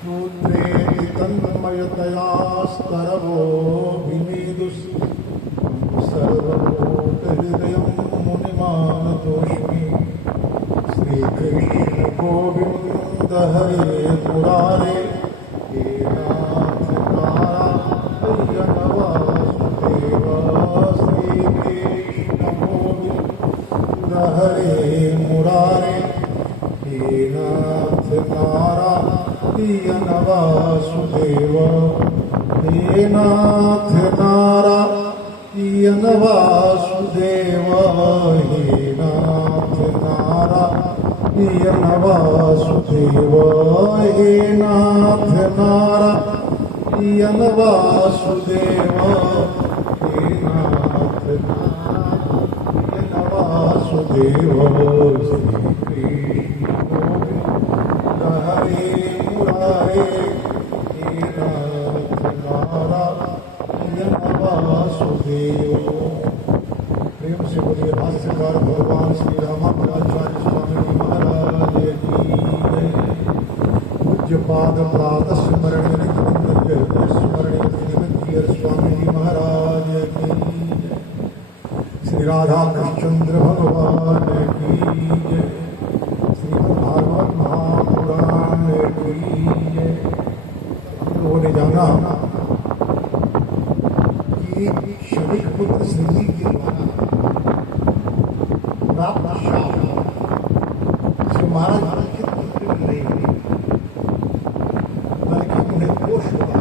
सूत्रेति तन्मयतयास्तरवोऽभिनेदुस् सर्वभूतहृदयं मुनिमानतोऽस्मि। श्रीकृष्ण गोविन्द हरे मुरारे हे नाथ नारायण वासुदेव। श्रीकृष्ण गोविन्द हरे मुरारे हे नाथ नारायण वासुदेव। हे नाथ नारायण वासुदेव। हे नाथ नारायण वासुदेव। हे नाथ नारायण वासुदेव। हे नाथ नारायण वासुदेव। हरे मुरारे हे नाथ नारायण वासुदेव। प्रेम से बोलिए भाष्यकार भगवान श्री रामाचार्य स्वामी जी महाराज की जय। पूज्य पाद प्रातः स्मरणीय स्मरणीय श्रीमद् स्वामी जी महाराज की जय। श्री राधा कृष्णचंद्र भगवान की जय। भागवत महापुराण की जय। हम लोगों ने जाना कि शरीक पुत्र श्री के द्वारा प्राप्त शाप जो महाराज के पुत्र में नहीं हुई, बल्कि उन्हें दोष हुआ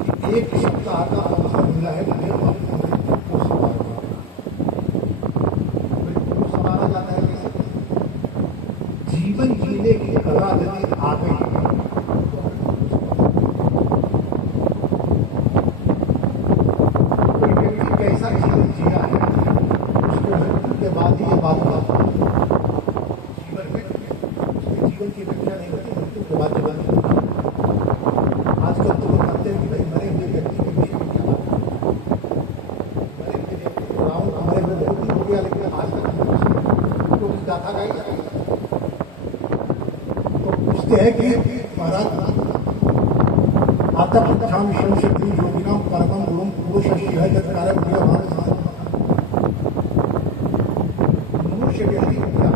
कि एक सप्ताह का अवसर मिला है उन्हें संवारा जाता है। जीवन जीने की कला यदि आ गई, कोई व्यक्ति कैसा जीवन जिया है उसके मृत्यु के बाद ही ये बात होती है। जीवन में उसके जीवन की व्याख्या नहीं होती, मृत्यु के बाद जीवन। आजकल तो लोग कहते हैं कि भाई मरे हुए व्यक्ति के विषय में क्या बात है, मरे हुए राउंड हमारे में बहुत ही हो गया, लेकिन आज तक तो गाथा गाई जाएगी। पूछते हैं कि महाराज आता प्रथम संशक्ति योगिनाम परमम गुरुम पुरुष है जब कारक दिया हमारे साथ मनुष्य व्यक्ति क्या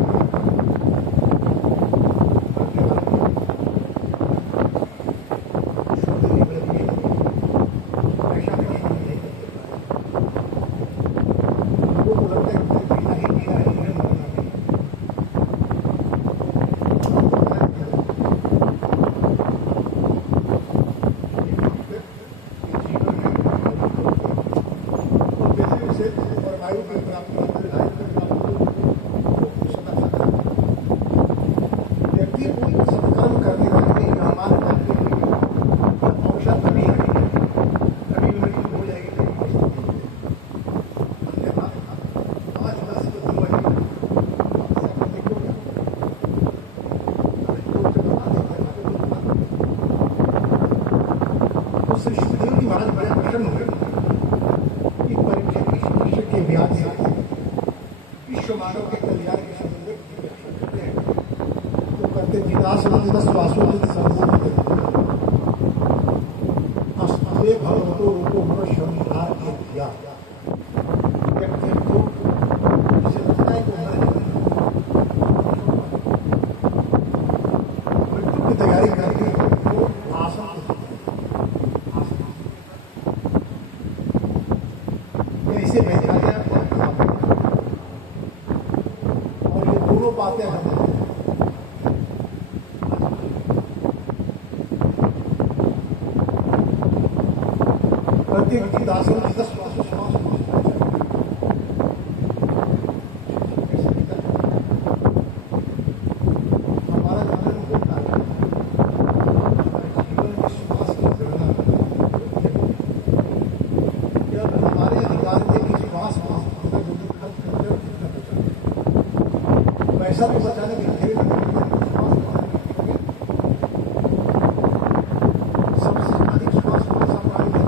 विश्व मानव के कल्याण के संबंधित तो करते भगवतो रूपो मनुष्य दिया व्यक्ति को जिसे लगता है कि मृत्यु की तैयारी करके वो आसन ऐसे भेजा गया और ये दोनों बातें हैं। प्रत्येक दासन की 10 श्वासोच्छ्वास हमारा जीवन होता है, जीवन में श्वास की गणना जब हमारे अधिकार के कि श्वास खर्च करते कितना बचा, पैसा तो बचाने के लिए सबसे अधिक श्वास कौन सा प्राणी देता है?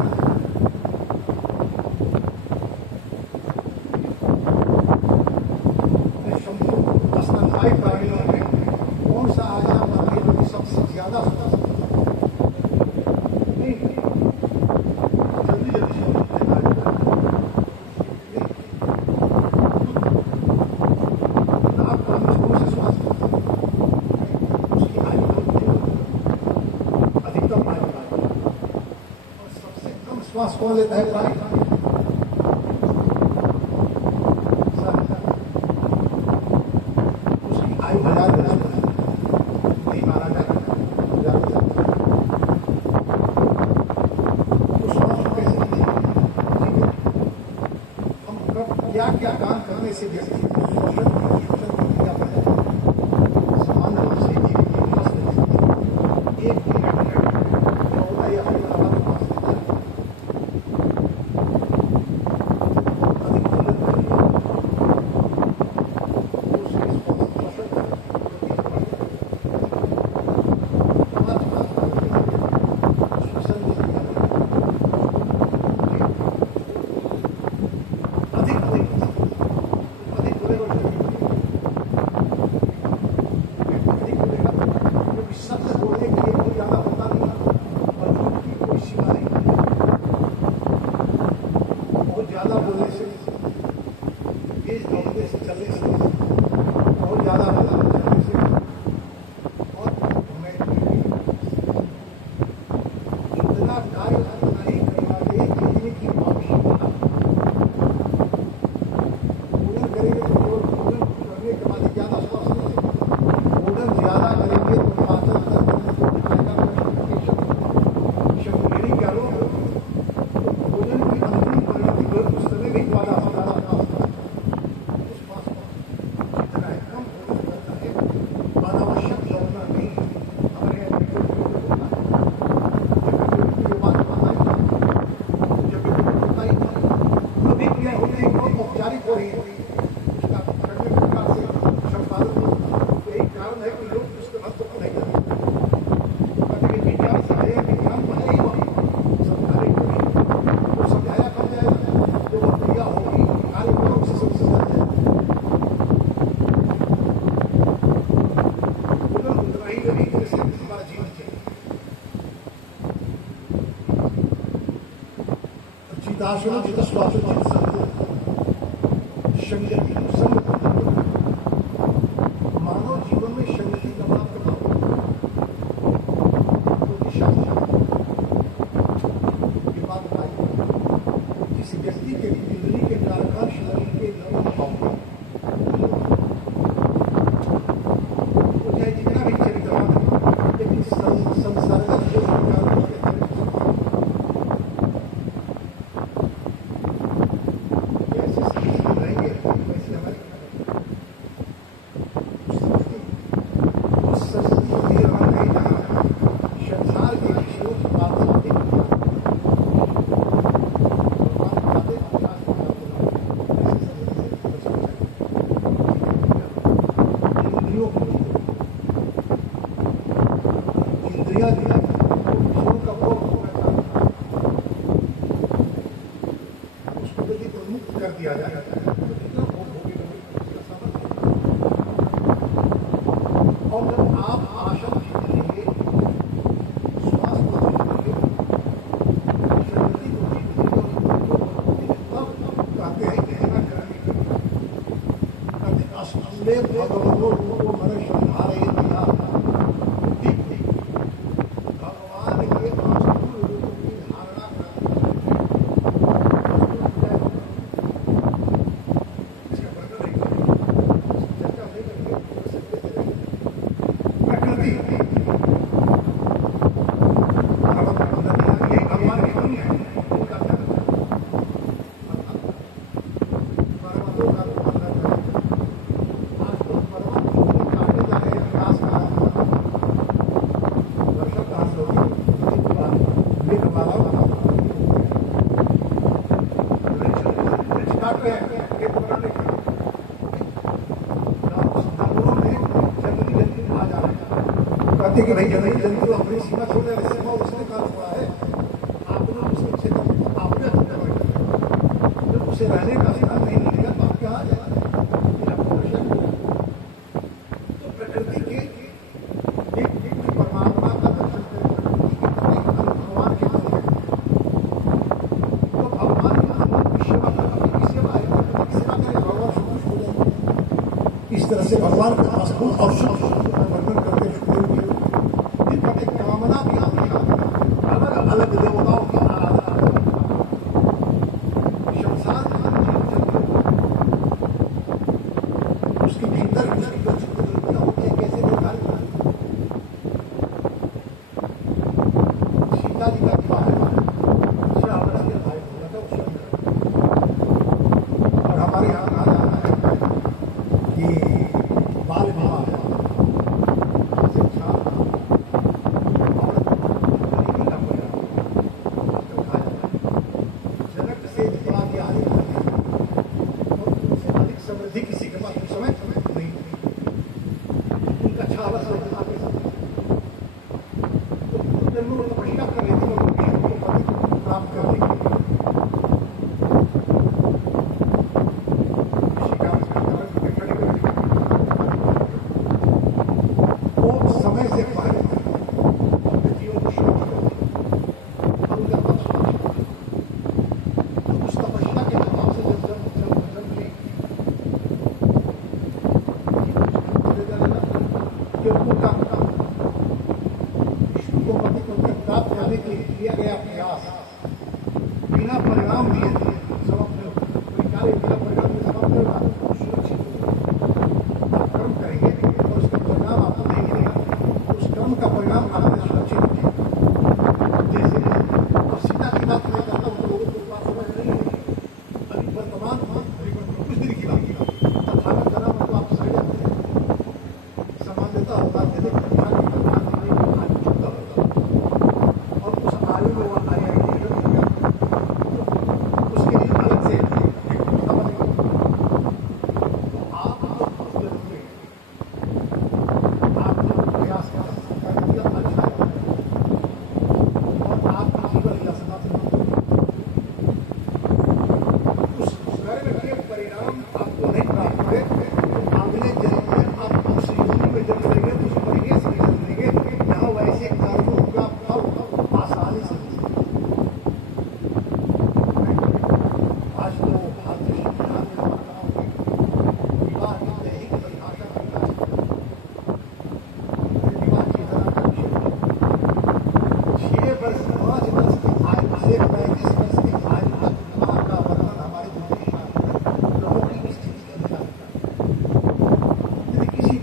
कौन लेता है प्राइज? उसकी आयु 1000 वर्ष नहीं मारा जाता। तो श्वास कैसे मिलेगा? हम कब क्या क्या काम करने से व्यक्ति ज्यादा बोलने से, तेज दौड़ने से, चलने से, और ज्यादा चलने से, और मैं इतना कार्य नहीं करवा दे जितने की आवश्यकता। भोजन करेंगे तो भोजन करने के बाद ज्यादा स्वास्थ्य मिलेगा। भोजन ज्यादा करेंगे तो पाचन तंत्र शक्ति क्या रोग, भोजन की अंतिम परिणति उस समय नहीं वाला होता है। उस पास जितना है कम भोजन करता है, अनावश्यक दौड़ना नहीं। हमारे यहाँ अभी क्या होते हैं, बहुत औपचारिक हो रही है उसका करने के प्रकार से संपादन। तो एक कारण है कि लोग उसके महत्व को नहीं जानते। विज्ञान से है, विज्ञान को है ही समझाने को नहीं। वो समझाया कब जाएगा? जो प्रक्रिया होगी कार्य को उसे समझ जाता है। उतना ही तरीके से हमारा जीवन चाहिए। चिदाशुन चित स्वास्थ्य संगति मानव जीवन में संगति का मात्र जिस व्यक्ति के इंद्रिय के कारक शरीर के चाहे जितना भी चरित्रवान है, लेकिन संसर्गत जो जैसे रहेंगे वैसे हमारे उस संस्कृति को निर्माण नहीं जहाँ संसार के विषयों की बातें इंद्रिया विषयों का भोग होना चाहिए, उसको यदि प्रमुख कर दिया जाए तो जितना भोग होगी और जब आप आशा जीतेंगे, स्वास्थ्य को जीतेंगे, शक्ति को जीतेंगे, तब कहते हैं कि ऐसा करने के असले भगवानों को मन संभाले दिया। भगवान के अस्थूल रूप की धारणा इसका वर्णन नहीं करेंगे, चर्चा नहीं करेंगे, प्रकृति भगवान की दुनिया है, उनका ध्यान पर्वतों का वर्णन करें। आज तो पर्वत काटे जा रहे हैं, विकास का दर्शक कहाँ से होगी? मेघमाला काट रहे हैं, एक बनाने का जंगलों में जंगली जंतु आ जा रहे हैं। कहते कि भाई जंगली जंतु अपनी सीमा छोड़ रहे हैं, सीमा उसने काम हुआ है, आपने उसके क्षेत्र में आपने अतिक्रमण किया। जब उसे रहने का स्थान नहीं मिलेगा तो आप क्या आ जाएगा? तो प्रकृति के एक परमात्मा का दर्शन करें, भगवान के मंदिर। तो भगवान की सेवा की सेवा है, प्रकृति की सेवा करें, भगवान संतुष्ट हो जाएंगे। इस तरह से भगवान का अद्भुत और वर्णन करते सुखदेव जी कामना भी आती है, अलग अलग देवताओं की आराधना। 18 वर्ष आगे तो लोग तपस्या कर रहे थे पति प्राप्त करने के लिए समय से पहले अपने जीवन को शुरू कर और उनका पक्ष उस तपस्या के प्रभाव से जब ली विष्णु को पति को प्राप्त करने के लिए किया गया प्रयास बिना परिणाम दिए समाप्त कोई कार्य बिना परिणाम के समाप्त होगा सुरक्षित कर्म करेंगे और उसका परिणाम आपको नहीं मिलेगा का परिणाम आपने सुरक्षित है। जैसे अब सीता की बात मैं करता हूँ तो लोगों को बात समझ नहीं है अभी वर्तमान कुछ दिन की बात तथागत का नाम तो आप सही जानते हैं सामान्यतः होता है और उस आयु में वह उसके लिए अलग से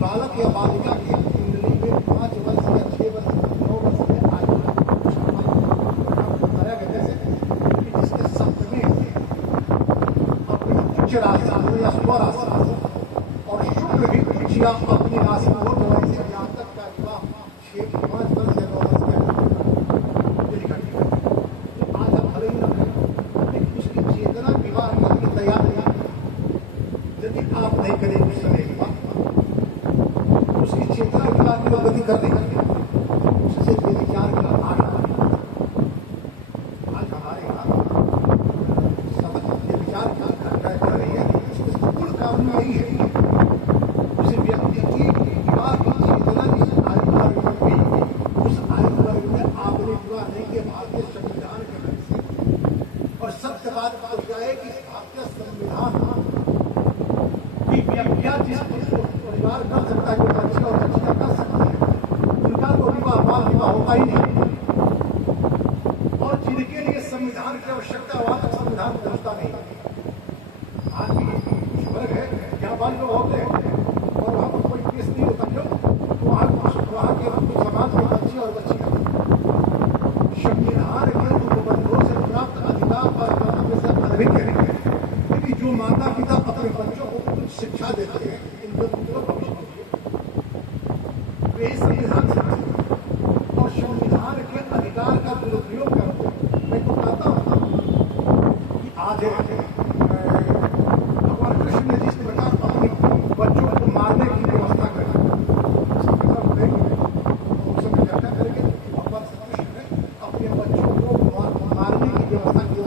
बालक या बालिका की कुंडली में 5 वर्ष या 6 वर्ष 9 वर्ष में आयु बताया गया जैसे कि जिसके सप्तमी अपनी उच्च राशि या स्वराशि और शुक्र भी उच्च या अपनी राशि हो तो ऐसे जातक का विवाह 5 वर्ष या 9 वर्ष का आज आप भले ही न करें लेकिन उसकी चेतना विवाह करने की तैयार नहीं यदि आप नहीं करें उस समय उसकी चेतना विचार की गति कर देंगे उससे विचार का आज हमारे यहाँ समझ विचार क्या घटना कर रही है इसमें मूल कारण यही है उस व्यक्ति की विवाह की चेतना जिस आयु वर्ग में हुई उस आयु वर्ग में आपने विवाह नहीं किया भारतीय संविधान के वजह से और सत्य बात है कि भारतीय संविधान की व्याख्या जिस परिवार कर सकता है बच्चा और बच्चियां कर सकते हैं उनका तो विवाह बाल विवाह होता ही नहीं और जिनके लिए संविधान की आवश्यकता वहां तक संविधान पहुंचता नहीं आज भी कुछ वर्ग है जहाँ बाल विवाह होते हैं और वहां पर कोई केस नहीं होता क्यों तो वहां के समाज के बच्चे और बच्चियां संविधान के उपबंधों से प्राप्त अधिकार और कर्तव्य से अनभिज्ञ है क्योंकि जो माता पिता अपने बच्चों को कुछ शिक्षा देते हैं संविधान से और संविधान के अधिकार का दुरुपयोग करते मैं तो कहता हूँ कि आज भगवान कृष्ण ने जिस प्रकार अपने बच्चों को मारने की व्यवस्था करी उसमें चर्चा करेंगे भगवान श्री कृष्ण ने अपने बच्चों को मारने की व्यवस्था की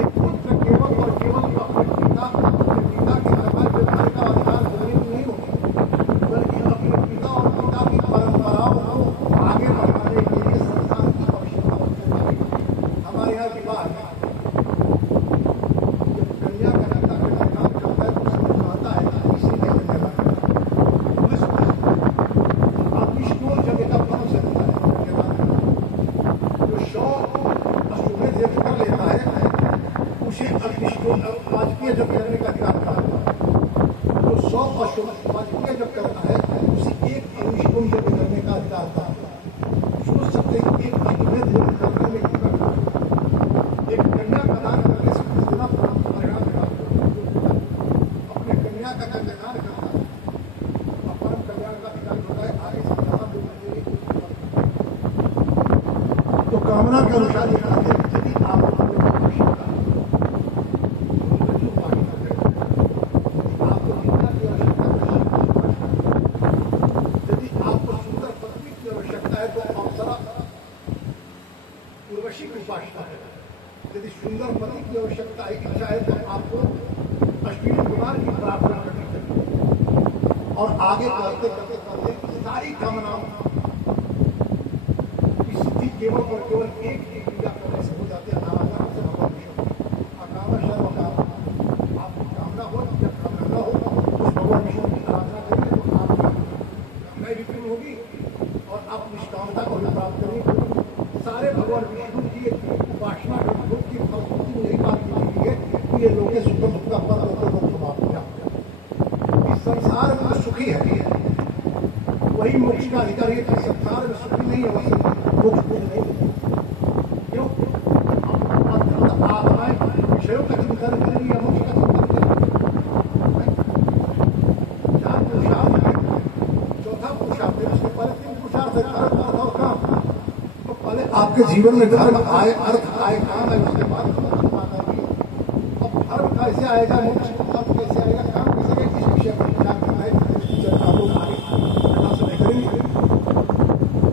एक पुत्र केवल और केवल अपने पिता के दरबार व्यवहार का अधिकार होने नहीं होगा बल्कि अपने पिता और पिता की परंपराओं को आगे बढ़ाने के लिए संस्थान की आवश्यकता होती है हमारे यहाँ विवाह में जब कन्या का नेता काम करता है तो समझ आता है कि किसी ने पुलिस अग्निष्टोल जगह का फल सकता है जो 100 अश्वमेध यज्ञ कर लेता है उसे अग्निष्टोल राजकीय जब करने का अधिकार प्राप्त होता है जो 100 अश्वमेध जब करता है उसे एक अग्निष्टोल जब करने का अधिकार प्राप्त होता है सोच सकते हैं कि एक अश्वमेध यज्ञ करने में कितना एक कन्या का दान करने से कितना परिणाम प्राप्त होता है अपने कन्या का कन्यादान करता है और परम कल्याण का अधिकार होता है आगे से ज्यादा तो कामना के अनुसार ये कहते हैं यदि आप सुंदर पति की आवश्यकता है, इच्छा है तो आपको अश्विनी कुमार की प्रार्थना करनी चाहिए और आगे करते करते करते सारी कामनाओं की सिद्धि केवल और केवल एक क्रिया करने से हो जाती है। अनावरण से भगवान विष्णु अकाम सर्वकाम, आपकी कामना हो या कामना न हो उस भगवान विष्णु की आराधना करिए तो आपकी कामनाएं भी पूर्ण होगी और आप निष्कामता को भी प्राप्त करेंगे। सारे भगवान विष्णु की उपासना ग्रंथों की फलश्रुति में यही बात की है कि ये लोग सुख दुख का फल होकर इस संसार में सुखी है वही मोक्ष का अधिकारी है। संसार में सुखी नहीं है वही मोक्ष नहीं है। क्यों? आत्माएं विषयों का चिंतन करेंगी या मोक्ष का चिंतन करेंगी। चार पुरुषार्थ है, चौथा पुरुषार्थ है, उसके पहले तीन पुरुषार्थ है, कर्म अर्थ और काम। तो पहले आपके जीवन में धर्म आए, अर्थ आए, काम है, उसके बाद बात आएगी। अब धर्म कैसे आएगा, मोक्ष अर्थ कैसे आएगा, काम कैसे आएगा, इस विषय पर विचार करना है। चर्चा को आगे करेंगे।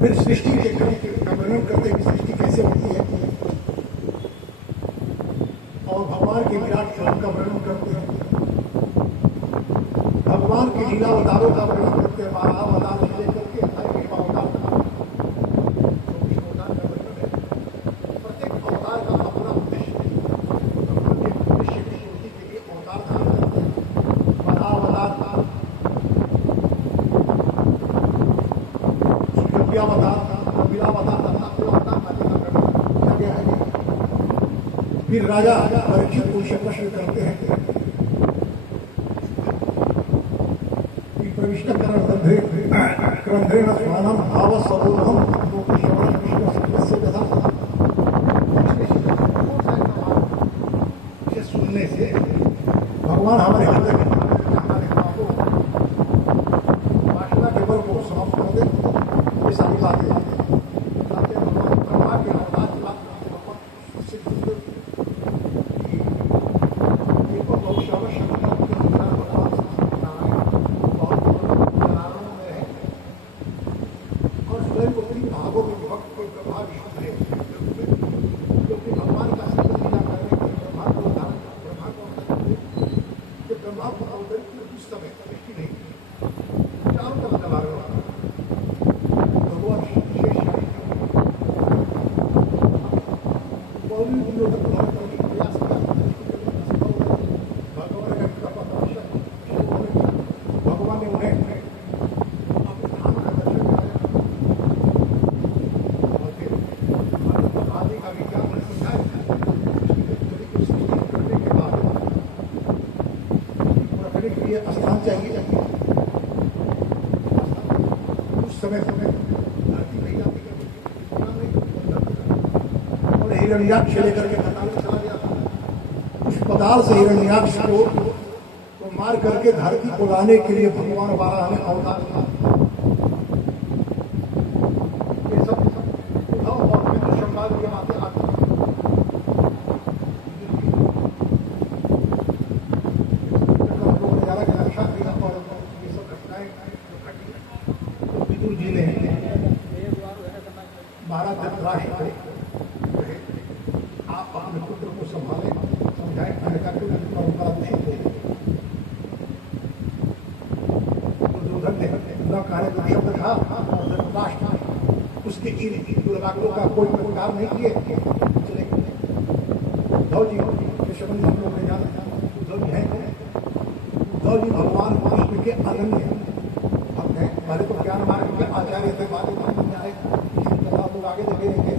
फिर सृष्टि के क्रम का वर्णन करते हैं कि सृष्टि कैसे होती है और भगवान के विराट स्वरूप का वर्णन करते हैं। भगवान के लीला अवतारों का वर्णन करते हैं। 12 अवतार से लेकर के हर एक अवतार का 24 अवतार का वर्णन है। प्रत्येक अवतार का अपना उद्देश्य है। भगवान के उद्देश्य की पूर्ति के लिए अवतार धारण करते हैं। 12 अवतार फिर राजा परीक्षित उनसे प्रश्न करते हैं कि प्रविष्ट क्रंधेन स्वानम भाव सरोधम श्रवण विष्णु से कथा सुनने से भगवान हमारे हृदय में हमारे पापों वासना के बल को समाप्त कर दे। ये सारी बातें स्थान चाहिए। उस समय धरती नहीं जाती और हिरण्याक्ष लेकर के खताल चला गया। उस पदार्थ से हिरण्याक्ष को मार करके धरती को लाने के लिए भगवान 12 ने अवतार लिया। ये सब और विष्णु संवाद की बातें आती हैं। राष्ट्र आप अपने पुत्र को संभालें, समझाएं, अन्यथा कोई परंपरा दूषित होगी। दुर्योधन ने न कार्य का शब्द था और धृतराष्ट्र उसके इन दुर्भाग्यों का कोई प्रतिकार नहीं किए। चले उद्धव जी शब्द हम लोग ने जाना, उद्धव जी हैं, उद्धव जी भगवान कृष्ण के अनन्य भक्त हैं। पहले तो ज्ञान मार्ग के आचार्य थे, बाद में आए लोग आगे देखे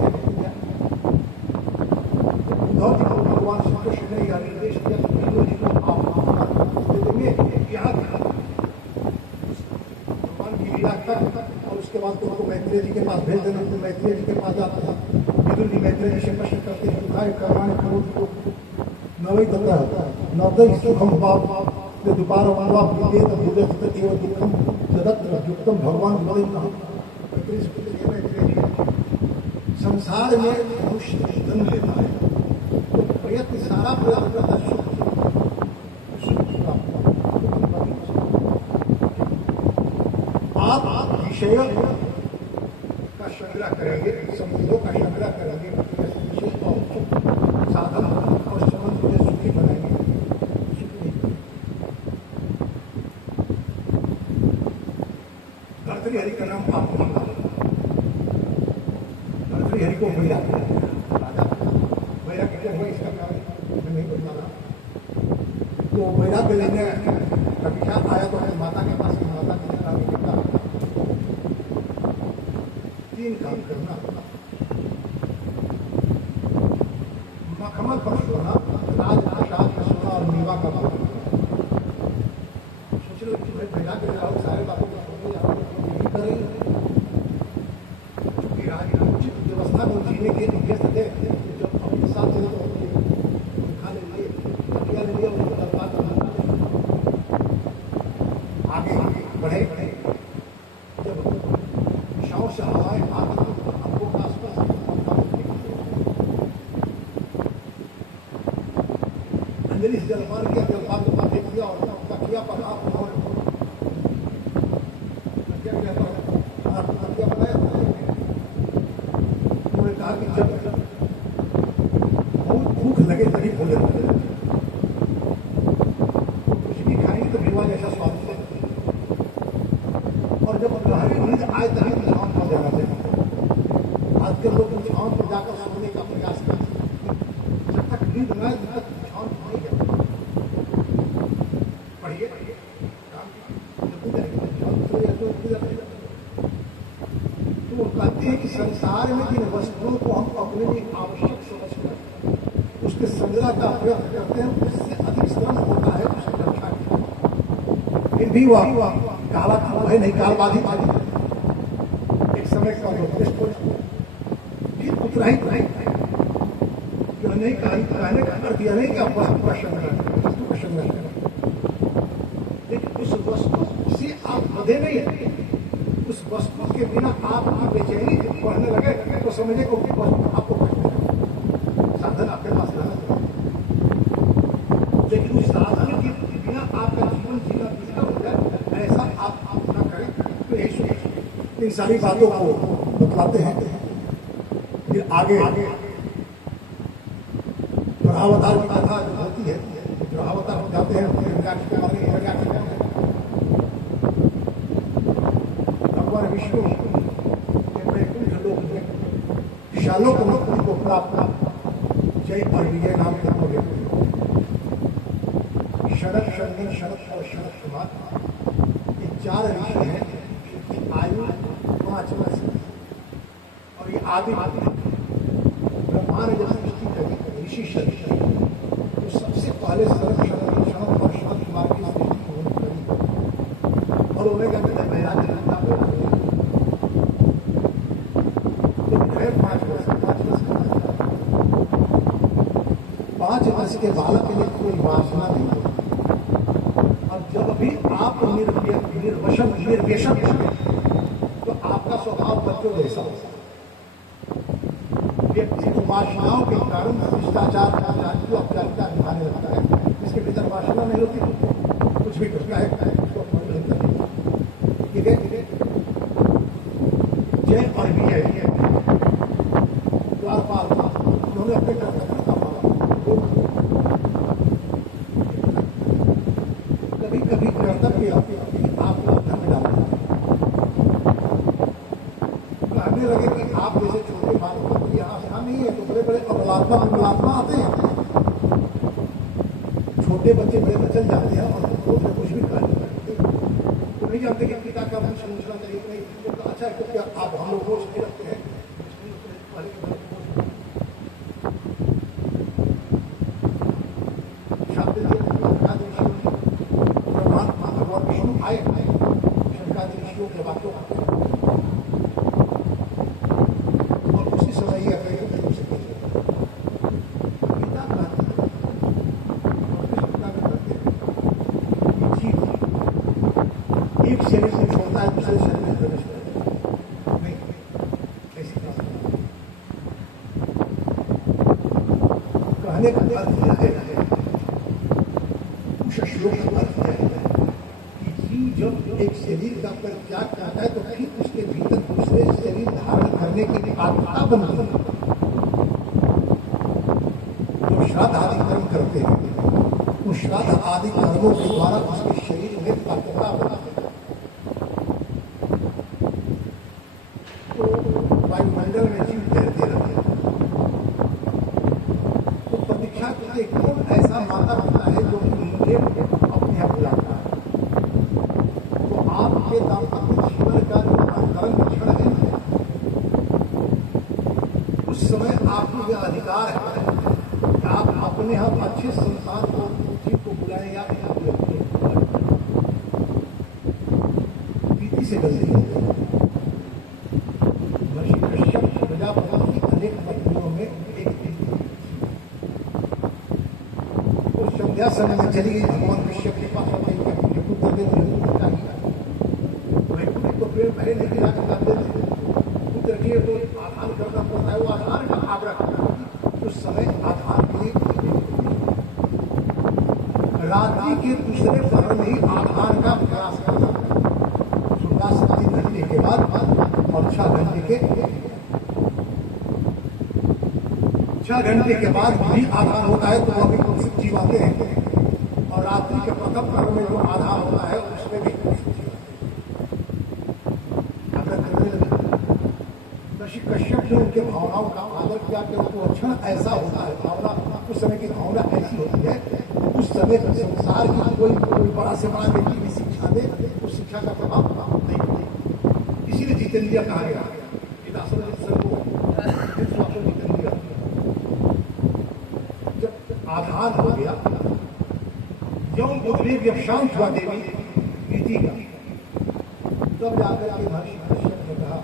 भगवान श्री कृष्ण ने यह निर्देश दिया जी को आप देंगे भगवान की लीला तक और उसके बाद तुमको मैत्रेय जी के पास भेज देना। तो मैत्रेय जी के पास जाता था। विदुर जी मैत्रेय जी से प्रश्न करते हैं कर्माणि करोतु न वै तत्र न तै सुखम पाप दोपहर दुखम तदत्र युक्तम भगवान संसार में मनुष्य जन्म लेता है तो प्रयत्न सारा प्रयत्न करता है आप विषय का संग्रह करेंगे, संबंधों का संग्रह करेंगे, साधन और श्रवण मुझे सुखी बनाएंगे। भर्तृहरि का नाम आप भर्तृहरि को वैराग राजा वैराग क्या हुआ इसका कारण मैं नहीं बता रहा। तो वैराग लेने का विचार आया तो अपनी माता के पास माता के कहा बेटा 3 काम करना, मखमल पर सोना, राज प्रसाद का सोना और मेवा का भाव। सोच लो कि भाई वैराग के लाओ सारे बातों का सोने कर रही उचित व्यवस्था में जीने के व्यस्त थे। जब अपने साथ चले तो खा ले लिए उनको दरबार आगे बढ़े जब दिशाओं से हवाएं आपको आसपास अंजलि से जलपान किया, जलपान को देख लिया और तकिया पर आप उन्होंने कहा कि जब बहुत भूख लगे तभी बोले कुछ भी खाएंगे तो मेवा जैसा स्वाद है, और जब गहरी नींद आए तभी छांव पर जाना चाहिए। आजकल लोग छांव पर जाकर सोने का प्रयास करते हैं, जब तक नींद न आए तब तक छांव नहीं जाते। पढ़िए तो वो कहते हैं कि संसार में जिन वस्तुओं को हम अपने लिए आवश्यक समझकर उसके संग्रह का प्रयत्न करते हैं, उससे अधिक श्रम होता है उसकी रक्षा की। फिर भी वह काला है नहीं, कालबाधित एक समय का फिर उतना ही नहीं कहने का अर्थ यह नहीं कि आप वस्तु का संग्रह करें, लेकिन उस वस्तु से आप बधे नहीं है। उस वस्तु के बिना आपकी बेचैनी बढ़ने लगे तो समझे को आपको साधन आपके पास रहना चाहिए, लेकिन उस साधन के बिना आपका जीवन जीना दुष्कर हो जाए ऐसा आप न करें। तो यही सोच इन सारी बातों को बतलाते हैं। फिर आगे ग्रहावतार की कथा जो होती है, ग्रहावतार हो जाते हैं भगवान विष्णु के वैकुंठ लोक में शालोक मुक्ति को प्राप्त जय और विजय नाम के हो गए। शरद शर्मी शरद और शरद कुमार ये 4 ऋषि हैं जिनकी आयु 5 वर्ष और ये आदि ब्रह्मा ने जब सृष्टि करी ऋषि शरद तो सबसे पहले शरद शरद और शरद कुमार की सृष्टि उन्होंने करी और उन्हें कहते हैं वैराग जनता को 5 वर्ष के बालक के लिए कोई वासना नहीं है, और जब भी आप निर्वेशन तो आपका स्वभाव बच्चों जैसा होता है। व्यक्ति वासनाओं के कारण शिष्टाचार को औपचारिकता निभाने लगता है। इसके भीतर वासना नहीं होती कुछ भी करता है उसको ठीक है। जय और विजय द्वारपाल उन्होंने अपने कर्तव्य का पालन। कभी कभी कर्तव्य आपको धन डालते कहने लगे कि आप जैसे छोटे बालकों को यहाँ नहीं है तो बड़े बड़े अमलात्मा आते हैं। छोटे बच्चे बड़े बचल जाते हैं और कुछ भी कर तो नहीं जानते कि पिता का वंश दूसरा तरीका नहीं। तो अच्छा है तो क्या आप हम लोग रोज रखते हैं भगवान विष्णु आए शंकरादि ऋषियों के बातों और उसी समय यह एक शरीर से छोड़ता है दूसरे शरीर में प्रवेश करता है। नहीं ऐसी कहने का अर्थ यह है श्लोक का अर्थ यह है कि जीव जब एक शरीर का परित्याग करता है तो फिर उसके भीतर दूसरे शरीर धारण करने की पात्रता बनती है। तो श्राद्ध आदि कर्मों के द्वारा उसके शरीर में पवित्रता बना है। तो वायुमंडल में जीव तैरते रहते हैं। तो प्रतीक्षा करके कौन ऐसा माता पिता है जो उनके अपने यहाँ बुलाता है। तो आपके दाम्पत्य जीवन का जो अंतरंग क्षण है, उस समय आपको यह अधिकार है कि आप अपने यहाँ अच्छे संसार को जीव को बुलाएं या प्रीति से गलती हो गई। महर्षि कश्यप प्रजापति की अनेक पत्नियों में एक थी। तो संध्या समय में चली गई भगवान कश्यप के पास पुत्र को पेड़ पहले नहीं गिरा कर देते पुत्र के तो आधार करना पड़ता है। वो आधार का आग्रह उस समय आधार के लिए रात्रि के दूसरे पहर में ही आधार का प्रयास करना सूर्यास्त 3 घंटे के बाद और 6 घंटे के बाद भी आधार होता है। तो अभी कुछ जीव आते हैं और रात्रि के प्रथम पहर में जो आधार होता है उसमें भी कश्यप ने उनके भावनाओं का आदर किया कि वो क्षण ऐसा होता है, भावना उस समय की भावना ऐसी होती है। उस समय संसार की कोई बड़ा से बड़ा व्यक्ति भी शिक्षा दे उस शिक्षा का प्रभाव नहीं पड़ेगा। इसीलिए जितेंद्रिय कहा गया जब आधार हो गया, यौन उद्वेग जब शांत हुआ देवी रीति का, तब जाकर के महर्षि कश्यप ने कहा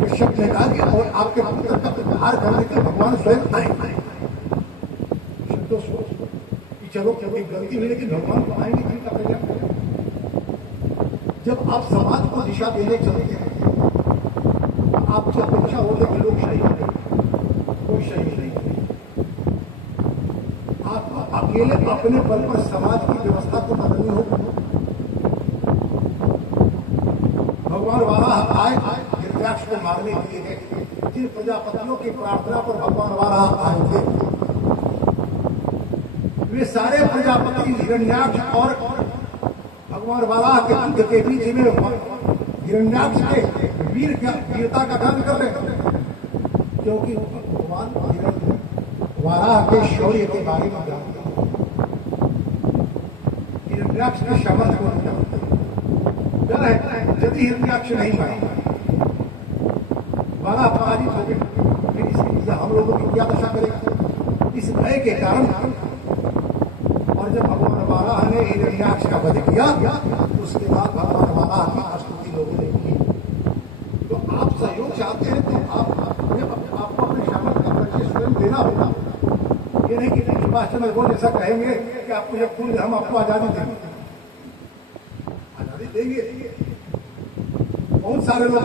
कश्यप ने कहा कि और आपके पुत्र का उद्धार करने के भगवान स्वयं आएंगे। तो सोच कि चलो क्योंकि गलती हुई लेकिन भगवान को आएंगे चिंता कर। जब आप समाज को दिशा देने चलते हैं आपकी अपेक्षा होती है कि लोग सही है, कोई सही नहीं। आप अकेले अपने बल पर समाज की व्यवस्था को बदलनी हो। भगवान वाराह आए हिरण्याक्ष को मारने के लिए, जिन प्रजापतियों की प्रार्थना पर भगवान वाराह आए थे वे सारे प्रजापति हिरण्याक्ष और भगवान वाराह के युद्ध के बीच में हिरण्याक्ष के वीरता का गान कर रहे थे, क्योंकि भगवान वाराह के शौर्य के बारे में जानते हैं। हिरण्याक्ष के शब्द को डर है यदि हिरण्याक्ष नहीं मारे वाराह पराजित हो गए फिर इसकी हम लोगों की क्या दशा करेगा। इस भय के कारण और जब भगवान वाराह ने हिरण्याक्ष का वध किया उसके बाद भगवान वाराह की स्तुति लोगों ने की। तो आप सहयोग चाहते हैं तो आपको अपने शामत का परिचय स्वयं देना होगा। ये नहीं कि सुभाष चंद्र बोस ऐसा कहेंगे कि आपको जब पूर्ण हम आपको आजादी देंगे। आजादी देंगे, बहुत सारे लोग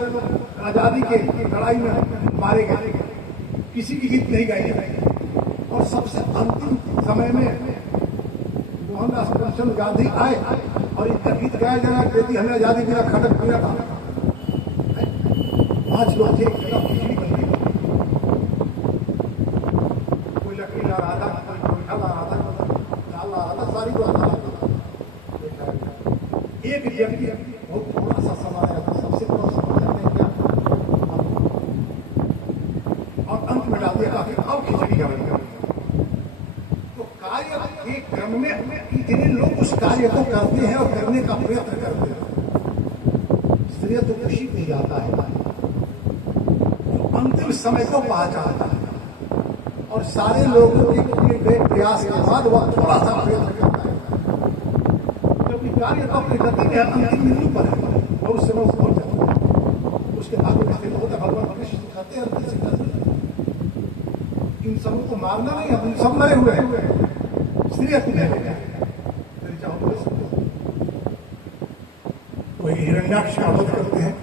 आजादी के लड़ाई में मारे गए, किसी की गीत नहीं गाई गई। और सबसे अंतिम समय में मोहनदास करमचंद गांधी आए और इनका गीत गाया जाना देती हमें आजादी मेरा खटक पूरा था। 5 लोग थे, खिचड़ी बन गई, कोई लकड़ी ला रहा था, कोई मीठा ला रहा था, दाल ला रहा था, सारी बात एक व्यक्ति बहुत थोड़ा सा सामान था, सबसे बड़ा सामान क्या और अंत में डाल दिया अब खिचड़ी का बनेगा। तो कार्य के क्रम में इतने लोग उस कार्य को करते हैं और करने का प्रयत्न करते हैं। इसलिए तो खुशी नहीं जाता है जो अंतिम समय को पहचानता है और सारे लोगों के किए गए प्रयास के बाद वह थोड़ा सा प्रयत्न करता है। जबकि कार्य तो अपनी गति में अंतिम बिंदु पर है और उस समय पहुंच जाता है। उसके बाद होता भगवान कृष्ण सिखाते हैं इन सबों को मारना नहीं, हम सब मरे हुए हैं, इसलिए वही हिरण्याक्ष का वध करते हैं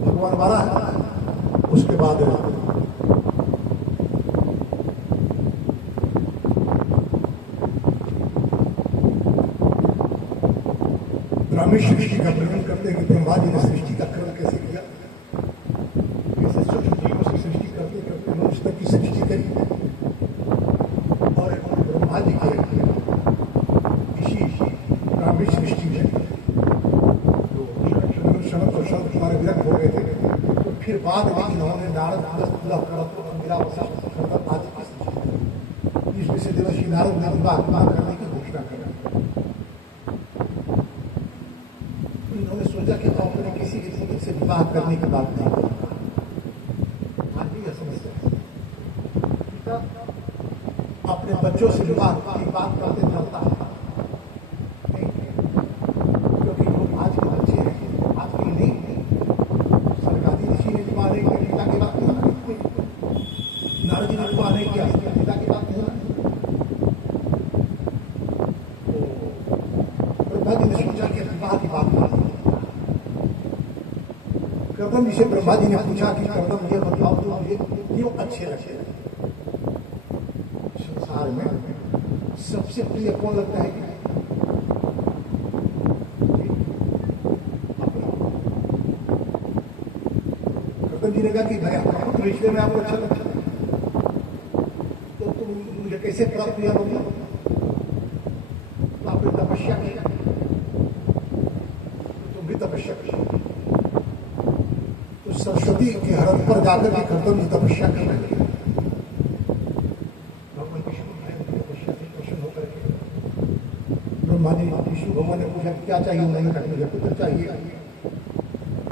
भगवान वाराह। उसके बाद काव्य सृष्टि का वर्णन करते हैं कि ब्रह्मा जी ने सृष्टि का क्रम कैसे किया, कैसे सूक्ष्म जीवों से सृष्टि करते करते मनुष्य तक की सृष्टि करी। और ब्रह्मा जी के इसी काव्य सृष्टि में शरत और शरत हमारे विरक्त हो गए थे, तो फिर बाद में इन्होंने नारद इंदिरा वशिष्ठ आदि की सृष्टि, जिसमें से देवर्षि नारद ने विवाह करने की घोषणा करा। उन्होंने सोचा कि अपने किसी से विवाह करने की बात नहीं करता। आज भी यह समस्या है, पिता अपने बच्चों से विवाह की बात करते डरता है, क्योंकि वो आज के बच्चे हैं, आज के नहीं। सरकारी ऋषि ने विवाह नहीं किया, पिता की बात नहीं, नारद जी ने विवाह नहीं किया, पिता की बात नहीं। ब्रह्मा जी ने सोचा कि विवाह की बात नहीं। कर्दम जी से ब्रह्मा जी ने पूछा कि कर्दम ये बताओ तो मुझे क्यों अच्छे लगते हैं? संसार में सबसे प्रिय कौन लगता है? कर्दम जी ने कहा कि भाई आपका पुत्र इसलिए में आपको अच्छा लगता है, तो तुम मुझे कैसे प्राप्त किया होगा? तो आपने तपस्या किया, तुम भी तपस्या किया। सरस्वती के हरद पर जाकर के कर्दम जी तपस्या कर रहे थे। भगवान विष्णु तपस्या से प्रसन्न होकर के ब्रह्मा जी विष्णु भगवान ने पूछा क्या चाहिए? उन्होंने कहा मुझे पुत्र चाहिए।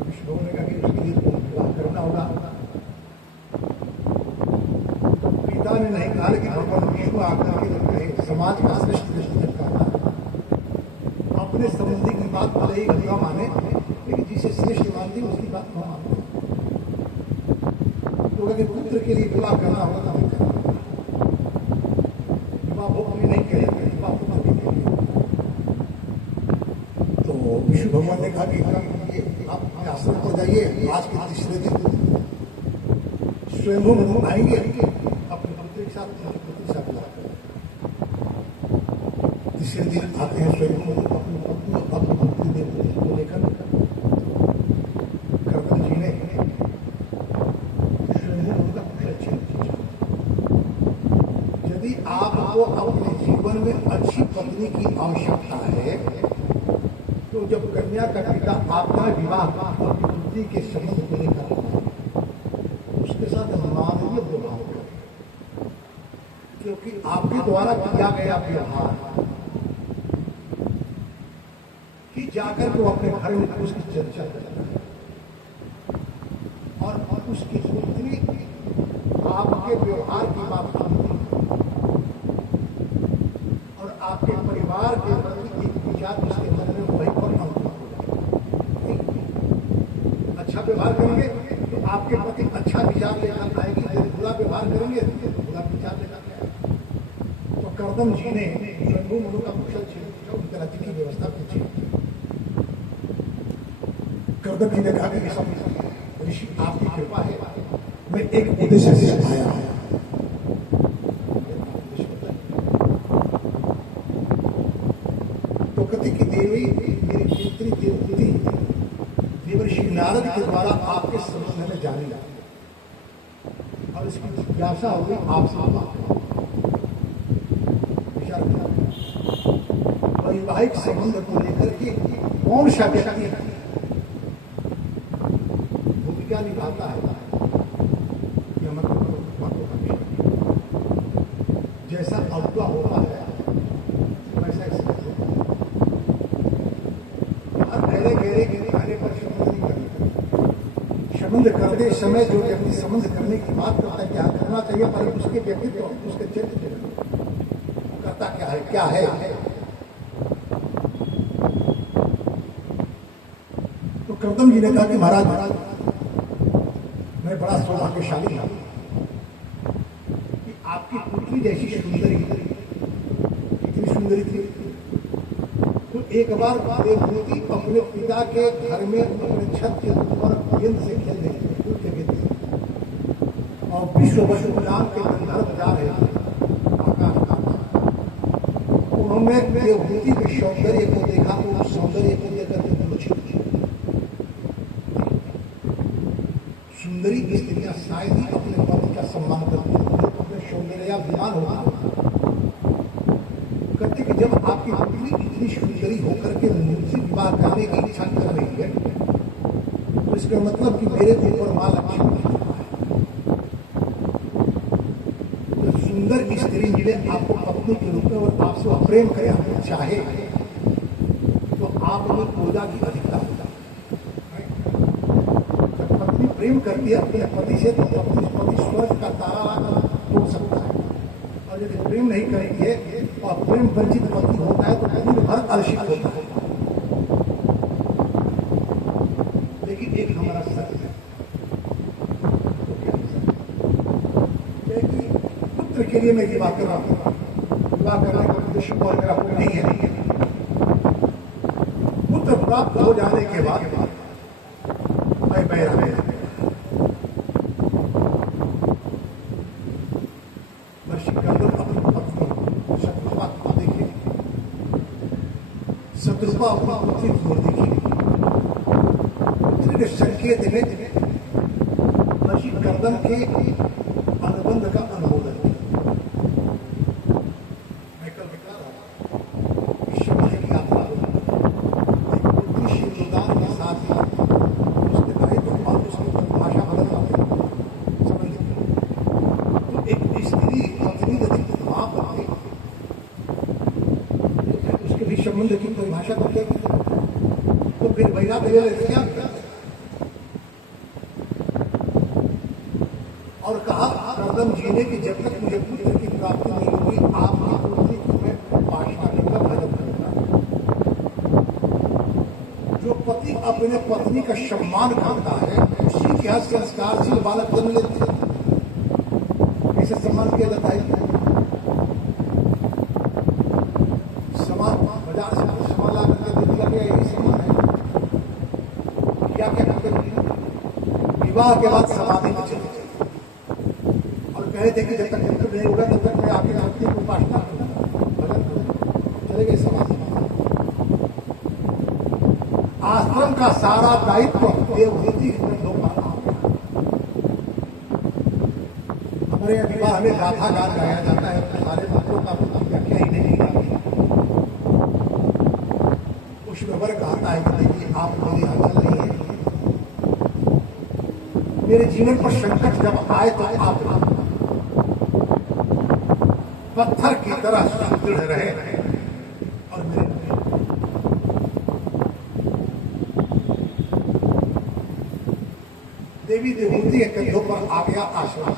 विष्णु भगवान ने कहा कि उसके लिए विवाह करना होगा। तो पिता ने नहीं कहा, लेकिन भगवान विष्णु आकर के कहे समाज का श्रेष्ठ दृष्टि करता है, अपने संबंधी की बात भले ही गंगा माने, लेकिन जिसे श्रेष्ठ मानती उसकी बात न माने। तो अगर पुत्र के लिए विवाह करना होगा तो विवाह भोग में नहीं करेगा, विवाह पुत्र के लिए। तो विष्णु भगवान ने कहा कि आप आश्रम पर जाइए, आज के तीसरे दिन स्वयंभू मनु आएंगे अपने पुत्र के साथ, पुत्र के साथ लाकर। तीसरे दिन आते हैं स्वयंभू मनु अपनी पुत्री को लेकर। कर्दम जी ने यदि आपको अपने जीवन में अच्छी पत्नी की आवश्यकता है, तो जब कन्या का पिता आपका विवाह अपनी पुत्री के संबंध को लेकर उसके साथ मानवीय व्यवहार करें, क्योंकि आपके द्वारा किया गया व्यवहार कि जाकर के वो अपने घर में उसकी चर्चा करता है और उसकी पुत्री आपके व्यवहार की बात मानती है और आपके परिवार के प्रति एक विचार उसके मन में वही पर अंकुरित हो जाएगा। अच्छा व्यवहार करेंगे तो आपके प्रति अच्छा विचार लेकर आएगी, यदि बुरा व्यवहार करेंगे तो बुरा विचार लेकर आएगा। तो कर्दम जी ने स्वयंभू मनु का कुशल छेद उनके राज्य की व्यवस्था पूछी। कर्दम जी ने कहा कि ऋषि आपकी कृपा है, मैं एक उद्देश्य से आया हूं। तो कहते कि देवी मेरी पुत्री देवहूति देवर्षि नारद के द्वारा आपके संबंध में जानी और इसकी जिज्ञासा हो गई आपसे विचार वैवाहिक संबंध को लेकर के कौन सा व्यक्ति भूमिका निभाता है। जैसा अवगा होता है वैसा गहरे गहरे खाने पर संबंध करते समय जो व्यक्ति संबंध करने की बात करता है क्या करना चाहिए, पर उसके व्यक्तित्व उसके चरित्र करता क्या है। तो कर्दम जी ने कहा कि महाराज मैं बड़ा सौभाग्यशाली हूं कि आपकी पुत्री जैसी सुंदरी इतनी सुंदरी थी। तो एक बार देवहूति अपने पिता के घर में अपने छत के ऊपर गेंद से खेल रही थी और विश्व वसु नाम के गंधर्व जा रहे थे। उन्होंने देवहूति के सौंदर्य को देखा, तो उस सौंदर्य को लेकर सुंदरी स्त्रियां शायद ही अपने पति का सम्मान करती हैं, तो अपने सौंदर्याभिमान होगा। कहते कि जब आपकी पत्नी इतनी सुंदरी होकर के मुझसे विवाह करने की इच्छा कर रही है, तो इसका मतलब कि मेरे ऊपर मां लक्ष्मी है। तो सुंदर स्त्री मिले आपको पत्नी के रूप में और आपसे प्रेम करे, चाहे तो आप में ऊर्जा की अधिकता होता है। जब पत्नी प्रेम करती है अपने पति से, तो पति स्वर्ग का तारा तोड़ सकता है। और यदि प्रेम नहीं करेंगे और प्रेम वंचित पति होता है, तो दिन भर अलसित होता है। लेकिन एक हमारा सत्य है, पुत्र के लिए मैं विवाह कर रहा हूँ। विवाह करने का उद्देश्य और मेरा कोई नहीं है। पुत्र प्राप्त हो जाने के बाद मैं बैरा में शत्रुपा अपना पुत्री की ओर देखी। पुत्री के संकेत में ऋषि कर्दम के अनुबंध का अनुमोदन। मैं कल बता रहा हूं, ईश्वर की यात्रा पुत्री शिवदान के साथ उसके दायित्व और उसकी भाषा बदल जाती समझ। तो एक स्त्री पत्नी यदि वहां पर उसके भी संबंध की परिभाषा करते, तो फिर वैराग्य ले लेते क्या। और कहा कर्दम जी ने कि जब तक मुझे पुत्र की प्राप्ति नहीं हुई, आपकी पुत्री को मैं उपासना का भजन करूंगा। जो पति अपने पत्नी का सम्मान करता है, उसी के यहाँ संस्कारशील बालक जन्म लेते हैं। कैसे सम्मान किया जाता है? बाजार से सामान ला करके दे दिया गया, यही सामान है। क्या क्या करते हैं? विवाह के बाद समाधि में चले और कहे थे कि जब तक पुत्र नहीं होगा तब तक मैं आपकी धरती को उपासना करूंगा, भजन करूंगा। चले गए समाधि। आश्रम का सारा दायित्व देवभूति हो पाता। हमारे यहाँ विवाह में गाथा गान गाया जाता है, सारे मंत्रों का व्याख्या ही नहीं जाती। उसमें वर्ग आता है कि देखिए आप मेरे यहाँ चल रही है, मेरे जीवन पर संकट जब आए तो आप पत्थर की तरह सुदृढ़ रहे और मेरे देवी देवूति के कंधों पर आ गया आश्रम।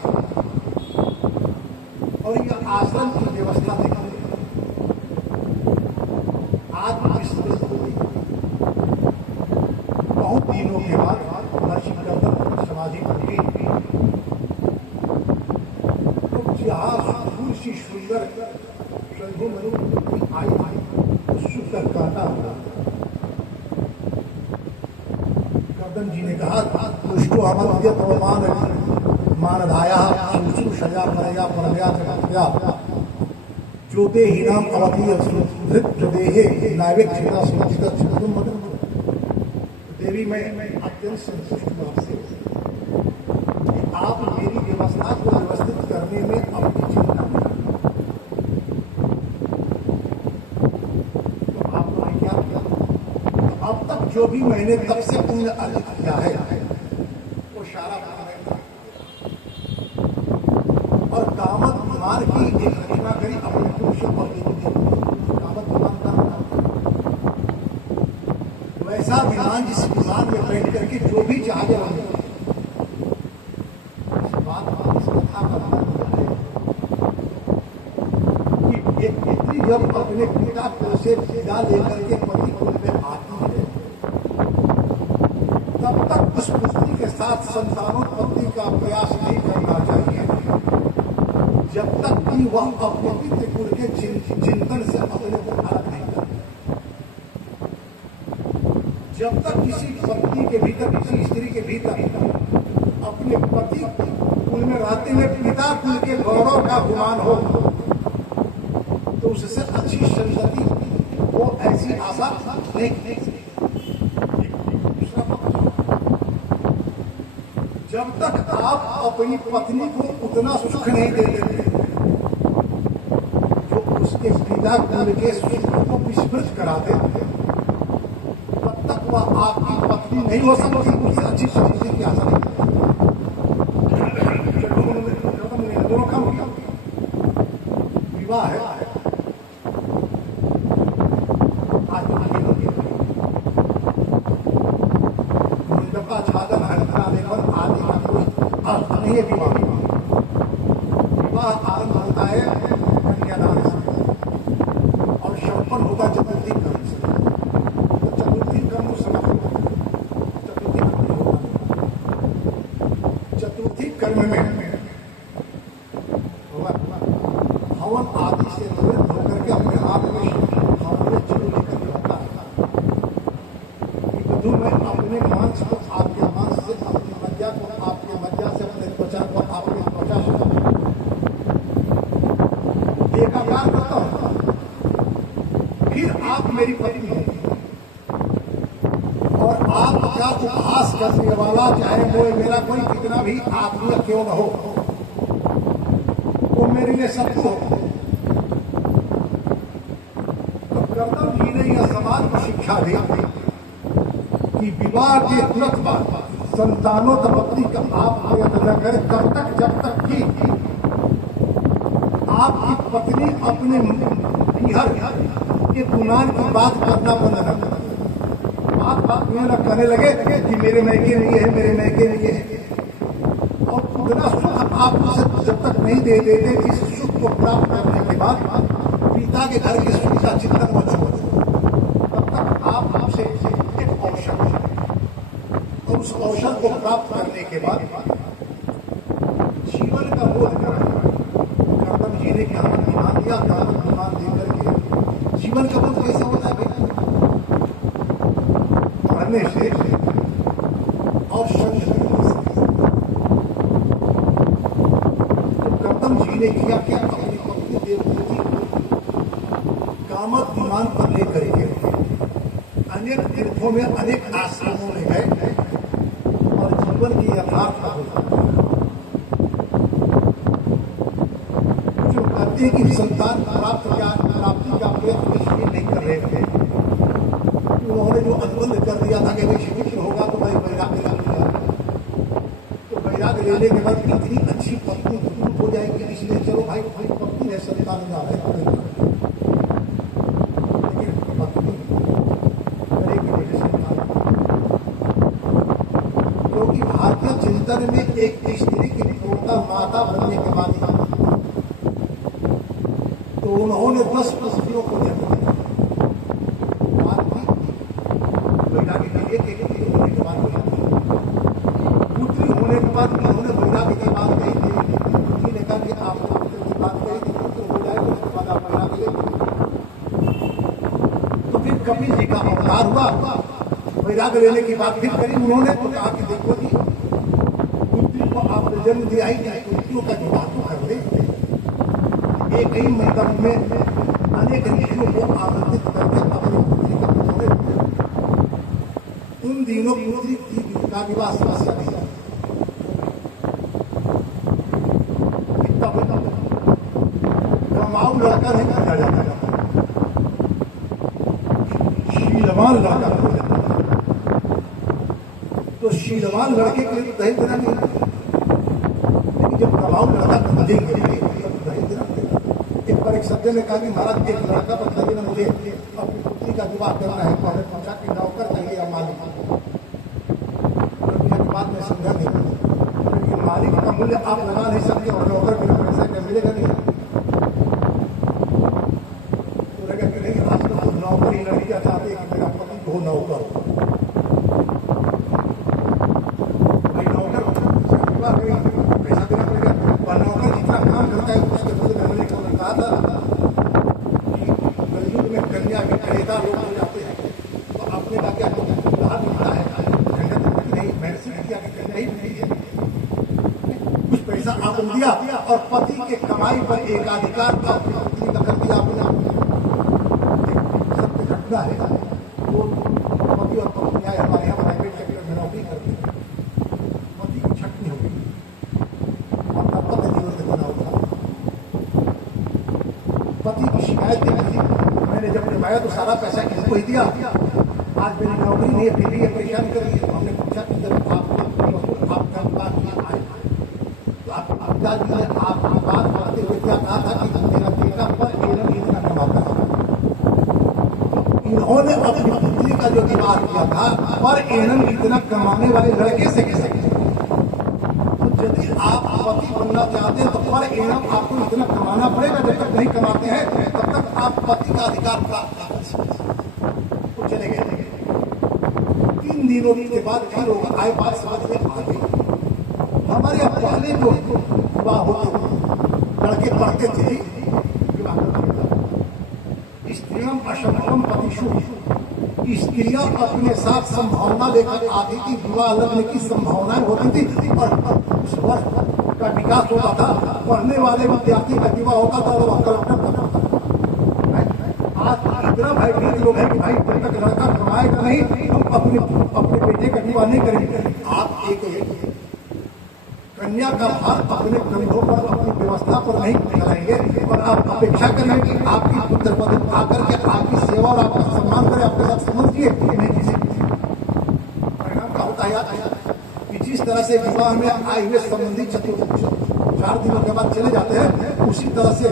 और यह आश्रम की व्यवस्था देखिए आत्मविश्वास हो गई। बहुत दिनों के बाद ऋषि कर्दम समाधि बन गई। तो जहाँ सी सुंदर शंभु मनु आई सुंदर कहता कर्दम जी ने कहा, दुष्टो अमर्त्य प्रमान मानधाया शुश्रूषया परया परया जगत्या ज्योते हीनाम अवधि धृत देहे नैवेक्षिता सुचिता चित्तम। देवी मैं अत्यंत संतुष्ट हूं आपसे। आप मेरी व्यवस्था को व्यवस्थित करने में अपनी चिंता नहीं। तो आपने क्या किया? तो अब तक जो भी मैंने तब से पुण्य अर्जित किया है वो सारा और कामत विमान की एक रचना करी अपने पुरुष और कामत विमान का वैसा विमान जिस विमान में बैठ करके जो भी चाहे एक पुत्री जब अपने पिता को से विदा लेकर के पति कुल में आती है, तब तक उस पुत्री के साथ संतानोत्पत्ति का प्रयास नहीं करना चाहिए जब तक कि वह अपने पितृ कुल के चिंतन से अपने को अलग नहीं करते। जब तक किसी पत्नी के भीतर, किसी स्त्री के भीतर अपने पति कुल में रहते हुए पिता कुल के गौरव का गुमान हो, तो उससे अच्छी संतति वो ऐसी आशा नहीं। जब तक आप अपनी पत्नी को उतना सुख नहीं दे देते जो उसके पिता कुल के सुख को विस्मृत करा देते, तब तक वह आपकी पत्नी नहीं हो सकती, उससे अच्छी समृद्धि की आशा नहीं। दोनों काम किया, विवाह है मंडपा छादन हरिद्रा लेकर आदि का कोई अर्थ नहीं है। विवाह आरंभ होता है कन्यादान से और संपन्न होगा चतुर्थी कर्म से। तो चतुर्थी कर्म समाप्त होता है। चतुर्थी कर्म में हवन आदि से निवृत्त होकर के अपने हाथ में हवन जरूर लेकर रहता है। वधु में अपने मांस को आपके मांस से, अपनी मज्जा को आपके मज्जा से, अपने त्वचा को आपके त्वचा से एकाकार करता हूं। फिर आप मेरी पत्नी होगी और आपका उपहास करने वाला, चाहे वो मेरा कोई कितना भी आत्मीय क्यों न हो, वो मेरे लिए शत्रु हो। तो कर्दम जी ने यह समाज को शिक्षा दी कि विवाह के तुरंत बाद संतानोत्पत्ति का आप प्रयत्न न करें तब तक जब तक कि आपकी पत्नी अपने पीहर के गुमान की बात करना बंद न करे। बात में न कहने लगे कि मेरे मैके में ये है, मेरे मैके में ये है, और उतना सुख आप उसे जब तक नहीं दे देते कि इस सुख को प्राप्त करने के बाद पिता के घर की सुख का चिंतन मत छोड़, तब तक आप आपसे एक औषध है और उस औषध को प्राप्त करने के बाद जीवन का बोध करा। कर्दम जी ने क्या ध्यान दिया, ध्यान देकर के जीवन का बोध कैसे होता है भाई? पढ़ने से और संस्कृति से। तो कर्दम जी ने किया क्या, अपनी पत्नी देवभूति कामत विमान पर लेकर के अनेक तीर्थों में, अनेक आश्रमों में गए और जीवन की यथार्थ जो कहते हैं कि संतान प्राप्ति का प्रयत्न इसलिए नहीं कर रहे थे, उन्होंने जो अनुबंध कर दिया था कि भाई शिविर होगा तो भाई वैराग्य ले लिया। तो वैराग्य लेने के बाद इतनी अच्छी पत्नी हो जाएगी, इसलिए चलो भाई पत्नी है, संतान जा रहे हैं, लेकिन पत्नी करेगी क्योंकि भारतीय चिंतन में एक स्त्री की पूर्णता माता बनने के बाद तो उन्होंने 10 पुत्रियों को जन्म दिया। पुत्री होने के बाद उन्होंने वैराग्य की बात कही थी। पुत्री ने कहा कि आप पुत्र की बात कही थी, पुत्र हो जाए तो उसके बाद आप वैराग्य लेंगे। तो फिर कपिल जी का अवतार हुआ, वैराग्य लेने की बात फिर करी उन्होंने। तो कहा कि देखो जी, पुत्री को आपने जन्म दिया ही नहीं, पुत्रियों का जो बात कर दे। एक ही मंडप में अनेक ऋषियों को आमंत्रित करके अपनी पुत्री का पुत्र उन दिनों पुत्री का विवाह समस्या नहीं है। कमाऊ लड़का नहीं खरीदा जाता, शीलवान लड़का खरीदा जाता। तो शीलवान लड़के के लिए दहेज देना नहीं, लेकिन जब कमाऊ लड़का खरीदेंगे तब दहेज देना पड़ेगा। एक बार एक सज्जन ने कहा कि महाराज एक लड़का बताइए ना, मुझे अपनी पुत्री का विवाह करना है, तो हमें पूछा कि नौकर चाहिए या मालिक। बात में समझा नहीं, क्योंकि मालिक का मूल्य आप लगा नहीं सकते और नौकर बिना पैसा क्या मिलेगा नहीं। तो लगा कि नहीं, आज तो नौकर ही लड़कियां चाहते हैं कि मेरा पति हो नौकर। भाई नौकर पैसा देना पड़ेगा, और नौकर जितना काम करता है उसके बदले में हमने को कहा था कि कलयुग में कन्या भी खरीदा लोग हो जाते हैं, तो अपने का क्या लाभ मिलता है। कुछ पैसा आपने दिया और पति के कमाई पर एकाधिकार का पत्नी का कर दिया आपने। सत्य घटना है, वो पति और पत्नी हमारे यहाँ प्राइवेट सेक्टर में नौकरी करती है, पति की छटनी शिकायत की थी, मैंने जब निभाया तो सारा पैसा इनको ही दिया। आज मेरी नौकरी नहीं है, फिर भी ये परेशान कर रही है। हमने पूछा कि जब आपका आए तो आपकी पिताजी ने आपकी बात करते हुए क्या कहा था कि मेरा बेटा पर एनम इतना कमाता है। इन्होंने अपनी पुत्री का जो विवाह किया था पर एनम इतना कमाने वाले लड़के से कैसे किया? तो यदि आप पति बनना चाहते हैं तो पर एनम आपको इतना कमाना पड़ेगा। जब तक नहीं कमाते हैं तब तक आप पति का अधिकार प्राप्त नहीं कर सकते। तो चले गए 3 दिनों के बाद फिर लोग आए, बात समझ में आ गई। हमारे यहाँ पहले जो विवाह होते थे लड़के पढ़ते थे, विवाह स्त्रियम असंभवम पतिषु, स्त्रियां अपने साथ संभावना लेकर आती थी। विवाह लगने की संभावनाएं होती थी और वर्ष का विकास होता था। पढ़ने वाले विद्यार्थी का विवाह होता था और वह कलेक्टर बनता था। आज इतना भयभीत लोग हैं कि भाई जब तक लड़का कमाएगा नहीं हम अपने बेटे का विवाह नहीं करेंगे। आप एक कन्या का भार अपने कंधों पर, अपनी व्यवस्था पर नहीं कराएंगे और आप अपेक्षा करेंगे कि आपकी पुत्र पति आकर के आपकी सेवा और आपका सम्मान करे, आपके साथ संबंध किए नहीं। किसी परिणाम का होता है कि जिस तरह से विवाह में आए हुए संबंधी 4 दिनों के बाद चले जाते हैं, उसी तरह से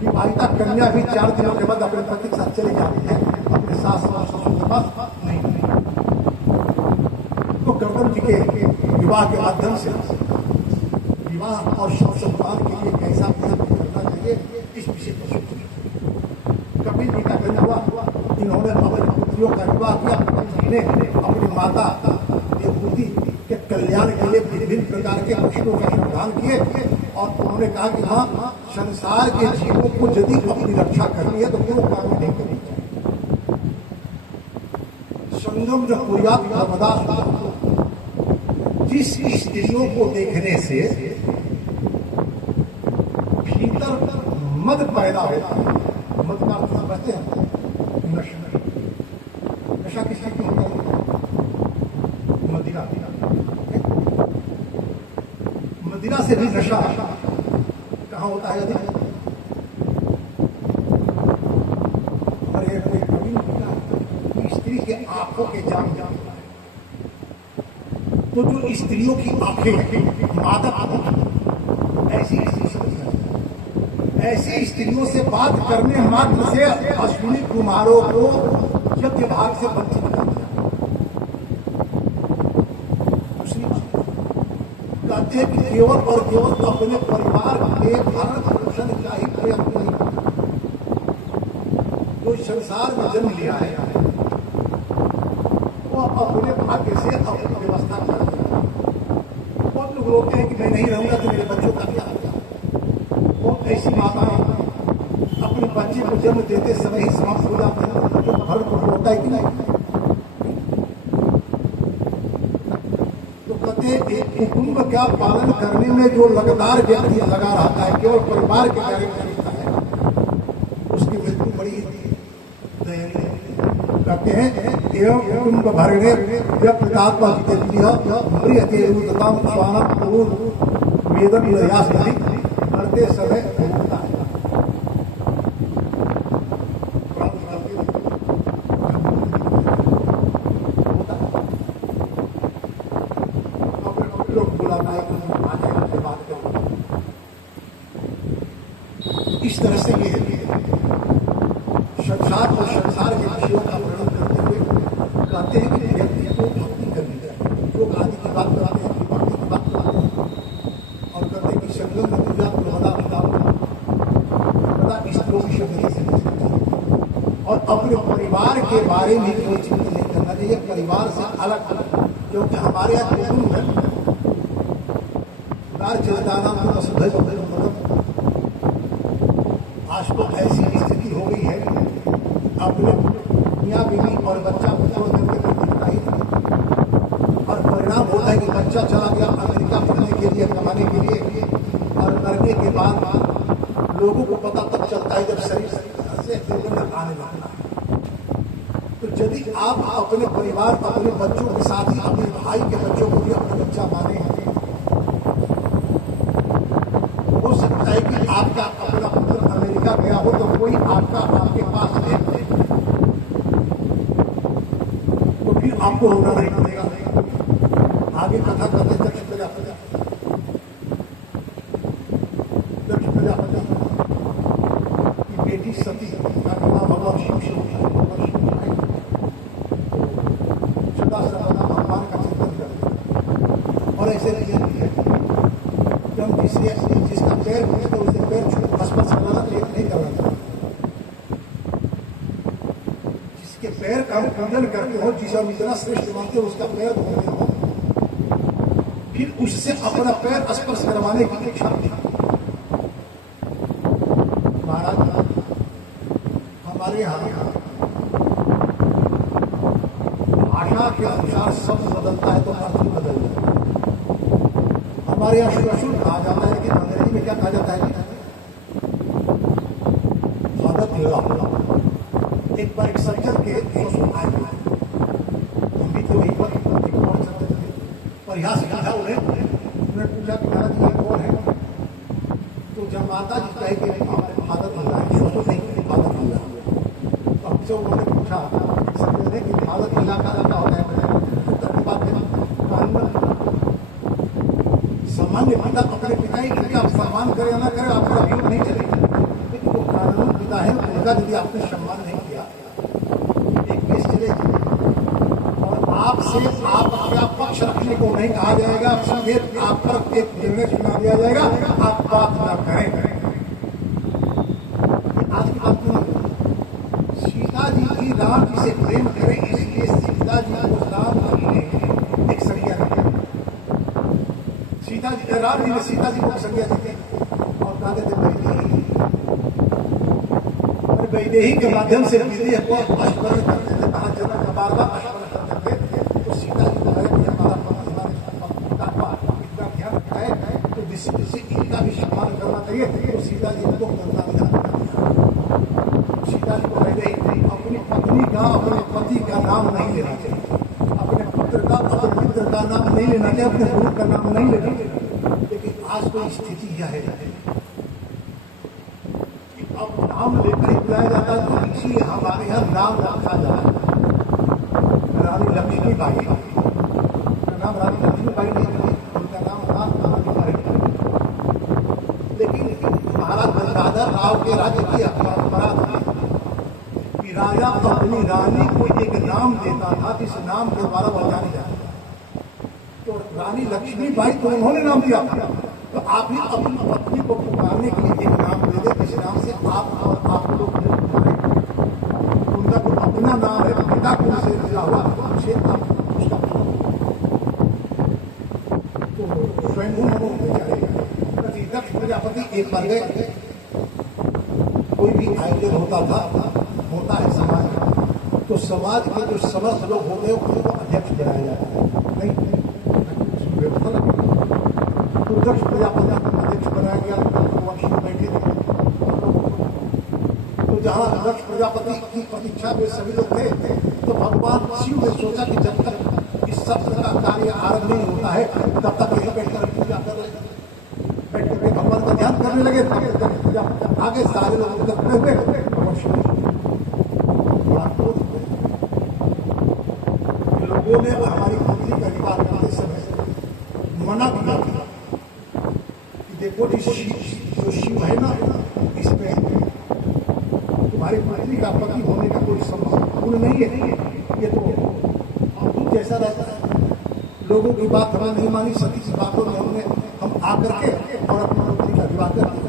विवाहिता कन्या भी 4 दिनों के बाद अपने पति के साथ चले जाती है, अपने सास और ससुर के पास नहीं। तो गौतम जी के विवाह के माध्यम से विवाह और सम्मान के लिए कैसा प्रयत्न करना चाहिए इस विषय पर सोचें। कपिल जी का जन्म हुआ, इन्होंने अपनी पुत्रियों का विवाह किया। इन्हें अपनी माता देवभूति के कल्याण के लिए विभिन्न प्रकार के प्रश्नों का समाधान किए और उन्होंने कहा कि हाँ, संसार के जीवों को यदि अपनी रक्षा करनी है तो क्यों काम नहीं करनी चाहिए। संगम जो कुर्यात नर्मदा, जिस स्त्रियों को देखने से भीतर मद पैदा होता है, मद का अर्थ समझते हैं, नशा। नशा किससे क्यों होता है? मदिरा। मदिरा से भी नशा कहाँ होता है? हमारे स्त्री के आंखों के जाम तो जो स्त्रियों की आंखें मादक ऐसी स्त्रियों से बात करने मात्र से अश्विनी कुमारों को यज्ञ भाग से वंचित कर दिया। कहते हैं कि केवल और केवल अपने परिवार के भरण पोषण का ही प्रयत्न नहीं, जो संसार में जन्म लिया है वो अपने भाग्य से अपनी व्यवस्था कर। बहुत लोग रोकते हैं कि मैं नहीं रहूंगा तो मेरे बच्चों का क्या होगा। वो ऐसी माताएं अपने बच्चे को जन्म देते समय ही समाप्त हो जाते हैं, बच्चों का भरण पोषण होता है कि नहीं। तो कहते हैं कुटुंब का पालन करने में जो लगातार व्यक्ति लगा रहता है, केवल परिवार के कार्य में रहता है, उसकी मृत्यु बड़ी दयनीय। कहते हैं एवं कुटुंब भरणे व्यक्तात्मा मृयते रुदताम स्वानम पूर्व वेदम प्रयास करते समय होता है। लोग बुलाना है बात करो, इस तरह से ये संसार और संसार के विषयों का वर्णन करते हुए कहते हैं कि व्यक्ति को भक्ति करनी चाहिए। लोग आदि की बात कराते हैं, भक्ति की बात कराते हैं और कहते हैं कि संगम नतीजा नर्मदा स्त्रियों की शक्ति से और अपने परिवार के बारे में कोई चिंता नहीं करना चाहिए, परिवार से अलग अलग। क्योंकि हमारे यहाँ कुटुंब है आज तो ऐसी स्थिति हो गई है अपने मियाँ बीवी और बच्चा को छोड़ करके और परिणाम होता है कि बच्चा चला गया अमेरिका पढ़ने के लिए, कमाने के लिए, और मरने के बाद लोगों को पता तब चलता है जब शरीर से आने लगता है। तो यदि आप अपने परिवार, अपने बच्चों के साथ ही अपने भाई के बच्चों को भी अपना बच्चा माने, हो सकता है कि आपका अपना पुत्र अमेरिका गया हो तो कोई आपका आपके पास है तो फिर आपको रोना नहीं पड़ेगा। आगे कथा करते दक्ष प्रजापति की बेटी सती का नाम भगवान शिव से होता है। सदा सर्वदा भगवान का चिंतन करते और ऐसे नहीं है कि हम जिसका पैर है तो उसे पैर स्पर्श करना नहीं करना चाहिए। जिसके पैर का पूजन करते हो, जिसे हम इतना श्रेष्ठ मानते हो, उसका पैर धोने हो, फिर उससे अपना पैर स्पर्श करवाने की इच्छा थी। महाराज हमारे यहाँ भाषा के अनुसार शब्द बदलता है तो अर्थ बदल जाता है। हमारे यहाँ शुभ कहा जाता है कि अंग्रेजी में क्या कहा जाता है? स्वागत लगा। एक बार एक सज्जन के ससुर आए, हम भी थे वहीं पर, एक और सज्जन थे, प्रयास किया उन्हें पूछा कि महाराज ये कौन है? तो जब माता जी कहे कि फादर मिल रहा है, ससुर नहीं फादर मिल रहा है, तो हमसे उन्होंने पूछा सज्जन ने कि फादर मिला का क्या होता है? सामान्य पिता अपने पिता ही कि आप सम्मान करें या ना करें आपका विरोध नहीं चलेगा, लेकिन वो कानून पिता है उनका यदि आपने सम्मान नहीं किया एक केस चलेगी और आपसे आप क्या पक्ष रखने को नहीं कहा जाएगा, सीधे आप पर एक निर्णय सुना दिया जाएगा, आप बात ना करें। आज की बात नहीं, सीता जी की राम जी से प्रेम करें इसलिए सीता जी को राम जी ने एक संज्ञा रखी। सीता जी राम जी ने सीता जी को संज्ञा दी और कहते थे वैदेही के माध्यम से विदेह को स्मरण करते थे, कहा जनक का बार बार स्मरण करते थे। तो सीता जी को कहे कि हमारा इतना ध्यान रखा है तो जिससे इनका भी सम्मान करना चाहिए। तो सीता जी को करना विधान सीता जी को वैदेही अपनी पत्नी का अपने पति का नाम नहीं लेना चाहिए, अपने पुत्र का अपने मित्र का नाम नहीं लेना चाहिए, अपने गुरु का नाम नहीं लेना चाहिए। लेकिन आज तो स्थिति यह है कि अब नाम लेकर ही बुलाया जाता है, तो इसीलिए हमारे यहाँ नाम रखा जाता है। रानी लक्ष्मीबाई का नाम रानी लक्ष्मीबाई नहीं है, उनका नाम रानी। लेकिन महाराज गंगाधर राव के राज्य की परंपरा थी कि राजा अपनी रानी को एक नाम देता था जिस नाम के द्वारा वह जानी जाती। तो रानी लक्ष्मीबाई को उन्होंने नाम दिया था, तो आप भी अपनी पत्नी को पुकारने के लिए एक नाम दे दे जिस नाम से आप और आप लोग उनका तो अपना नाम है, पिता को से मिला हुआ उसे आप उसका तो स्वयं दक्ष प्रजापति एक बार गए, कोई भी आयोजन होता है समाज का, तो समाज के जो समस्त लोग होते हैं उनको अध्यक्ष बनाया जाता है। नहीं तो दक्ष प्रजापति अध्यक्ष बनाया गया, बैठे थे। तो जहाँ दक्ष प्रजापति की प्रतीक्षा में सभी लोग थे, तो भगवान शिव ने सोचा कि जब तक इस सब का कार्य आरंभ नहीं होता है तब तक यही बैठकर पूजा कर रहे, बैठ करके भगवान का ध्यान करने लगे। आगे सारे लोग करते हुए लोगों ने हमारी पत्नी का विवाह करते समय मना किया कि देखो जो शिव है ना, इसमें तुम्हारी पत्नी का पति होने का कोई संभावना नहीं है। ये तो अद्भुत जैसा रहता है, लोगों की बात हमें नहीं मानी, सती की बातों में हम आकर के और अपनी पत्नी का विवाह कर दिया।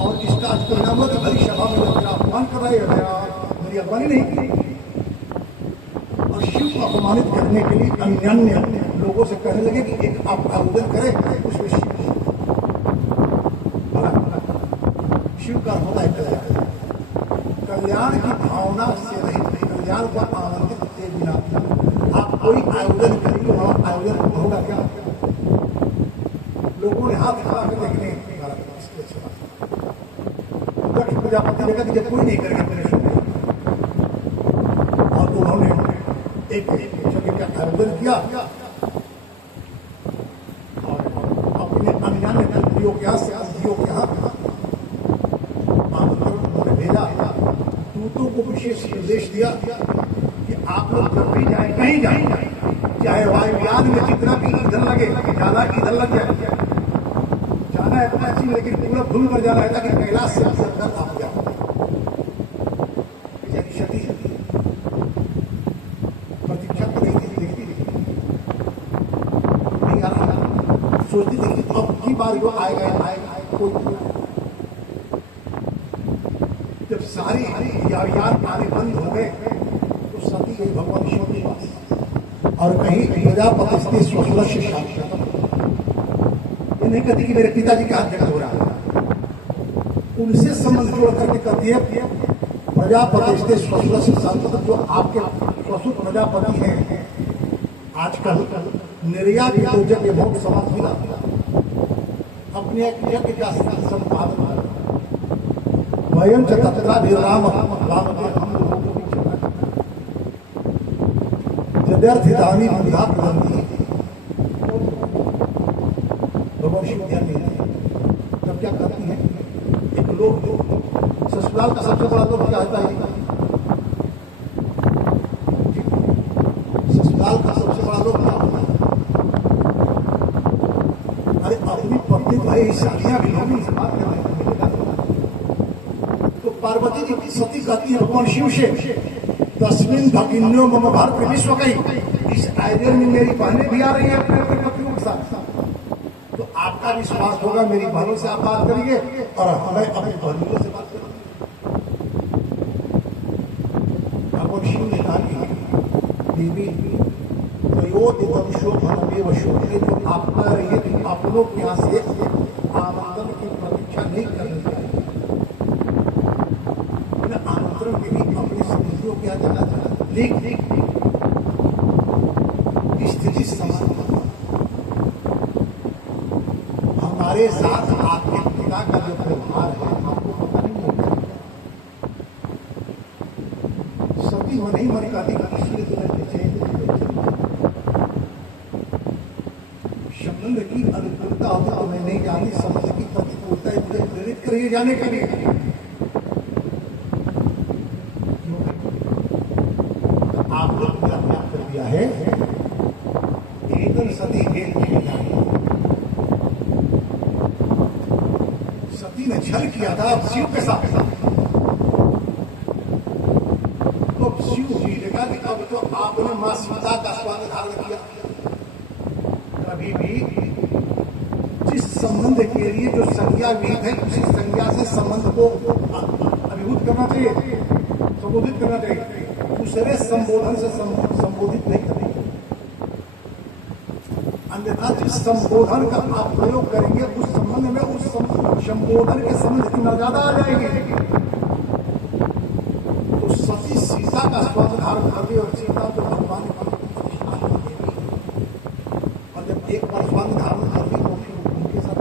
और इसका आज परिणाम हुआ कि भरी सभा में मेरा अपमान कर रहे हैं, मेरी अगवानी नहीं की। और शिव को अपमानित करने के लिए अन्य लोगों से कहने लगे कि एक आप आवेदन करें, उसमें शिव का होता है कल्याण। कल्याण की भावना से रहित, कल्याण को आनंदित किए बिना आप कोई आयोजन करेंगे, वहां आयोजन होगा क्या? लोगों ने हाथ खड़ा कर देखने दक्ष प्रजापति ने कहा कि जब कोई नहीं करेगा मेरे शुभ, और उन्होंने एक जगह का आयोजन किया और अपने अन्य मंत्रियों के यहाँ विशेष निर्देश दिया कि आप लोग जब भी जाए, कहीं जाए, चाहे वायुयान में जितना भी ईंधन लगे, ज्यादा ईंधन लग जाए, जाना है काशी में, लेकिन पूरा भूल कर जाना है ताकि कैलाश से अंदर आप जाओ। क्षति प्रतीक्षा कर रही थी, देखती नहीं आ रहा, सोचती थी कि अब की बार जो आएगा कोई। जब सारी यान आने बंद हो गए तो सती गई भगवान शिव के पास और कहीं प्रजापति स्वशुर से शादी खत्म। ये नहीं कहती कि मेरे पिताजी का हाथ जगह हो रहा है, उनसे संबंध जोड़ करके कहती है प्रजापति स्वशुर से शादी। जो आपके ससुर प्रजापति हैं, आजकल निर्यात योजक ये बहुत समाज मिला अपने एक यज्ञ का संपादन वयम चतरा भी राम यद्यर्थितानि बुधा प्रदंती भगवान शिव ज्ञान नहीं है। तब क्या करती है, एक लोग ससुराल का सबसे बड़ा लोग क्या होता है, ससुराल का सबसे बड़ा लोग क्या होता है। अरे अपनी पत्नी भाई शादियां भी होगी, इस बात में तो पार्वती जी सती कहती है भगवान शिव से, तस्मिन भगिन्यो मम भारत विश्व कई, इस आयोजन में मेरी बहनें भी आ रही है अपने अपने पतियों के साथ, तो आपका विश्वास होगा मेरी बहनों से आप बात करिए और हमें अपनी बहनों से बात करेंगे। भगवान शिव ने कहा कि देवी जो आप कह रही है कि आप लोग यहाँ से आमंत्रण की प्रतीक्षा नहीं करनी चाहिए, आमंत्रण के लिए अपने संबंधियों क्या जाना चाहिए, लेकिन स्थिति समान हमारे साथ आपके पिता का जो व्यवहार है आपको पता नहीं होगा। सती मन ही मन कहती इसलिए संबंध की अनुकूलता होती तो मैं नहीं जानी, संबंध की प्रतिकूलता मुझे प्रेरित करिए जाने के लिए। आप लोग ने अपना कर दिया है एकदम सती खेल खेल जाए। सती ने छल किया था शिव के साथ, तो शिव जी ने कहा कि अब तो आपने मां सीता का स्वागत धारण किया। कभी भी जिस संबंध के लिए जो संज्ञा विहित है उसी संज्ञा से संबंध को अभिभूत करना चाहिए, संबोधित करना चाहिए, दूसरे संबोधन से संबोधित नहीं करना। अन्यथा जिस संबोधन का आप प्रयोग करेंगे उस संबंध में उस संबोधन के संबंध की मर्यादा आ जाएगी। तो सती सीता का स्वाद धारण करती और सीता जो भगवान और जब एक बार स्वाद धारण करती तो फिर उनके साथ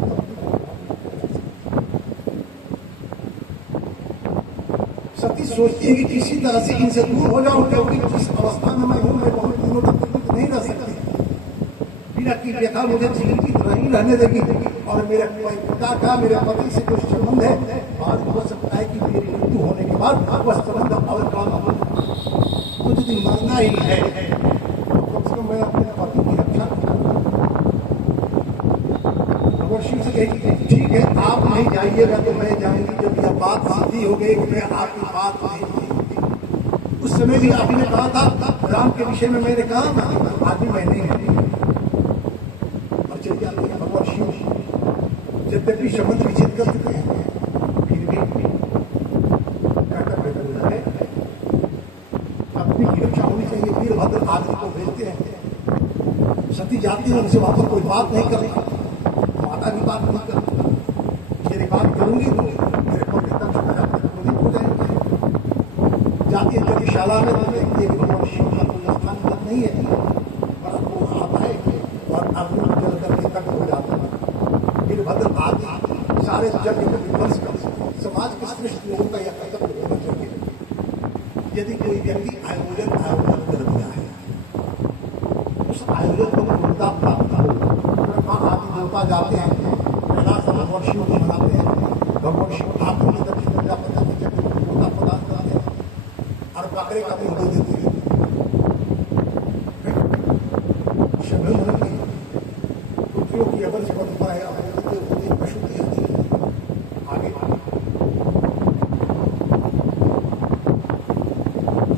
सती सोचती है कि किसी तरह से इनसे दूर हो जाऊं, क्योंकि जिस अवस्था में मैं हूं मैं बहुत दिनों तक नहीं रह सकती। बिना की व्यथा मुझे जिंदगी नहीं रहने देगी और मेरे पिता का मेरे पति से जो संबंध है और हो सकता है कि मेरी मृत्यु होने के बाद वह संबंध और कौन हो। तो यदि मरना ही है तो कम से कम मैं अपने पति की रक्षा भगवान शिव से कहेगी ठीक है आप नहीं जाइएगा तो मैं जाऊंगी। जब यह बात सीधी हो गई मैं आपकी बात नहीं, उस समय भी आपने कहा था राम के विषय में, मैंने कहा आदमी मैं नहीं है। भगवान शिव यद्यपि संबंध विच्छेद कर चुके हैं फिर भी अपनी सुरक्षा होनी चाहिए। वीरभद्र आदमी को भेजते हैं, सती जाती है उनसे वहां पर कोई बात नहीं कर रही, माता की बात नहीं कर रही, मेरी बात करूंगी तो मेरे को क्रोधित हो जाएंगे। जाती है यज्ञशाला में तो देखती है कि भगवान शिव का कोई स्थान नहीं है, परंतु वो आता है और अर्जुन जल करके तक हो जाता है। वीरभद्र आदि सारे जग को विध्वंस कर समाज के श्रेष्ठ लोगों का यह कर्तव्य होना चाहिए। यदि कोई व्यक्ति आयोजन कर दिया है उस आयोजन को पूर्णता प्राप्त हो, ब्रह्मा आदि देवता जाते हैं कैलाश भगवान शिव को मनाते हैं, भगवान शिव आप प्रदान कराते हैं।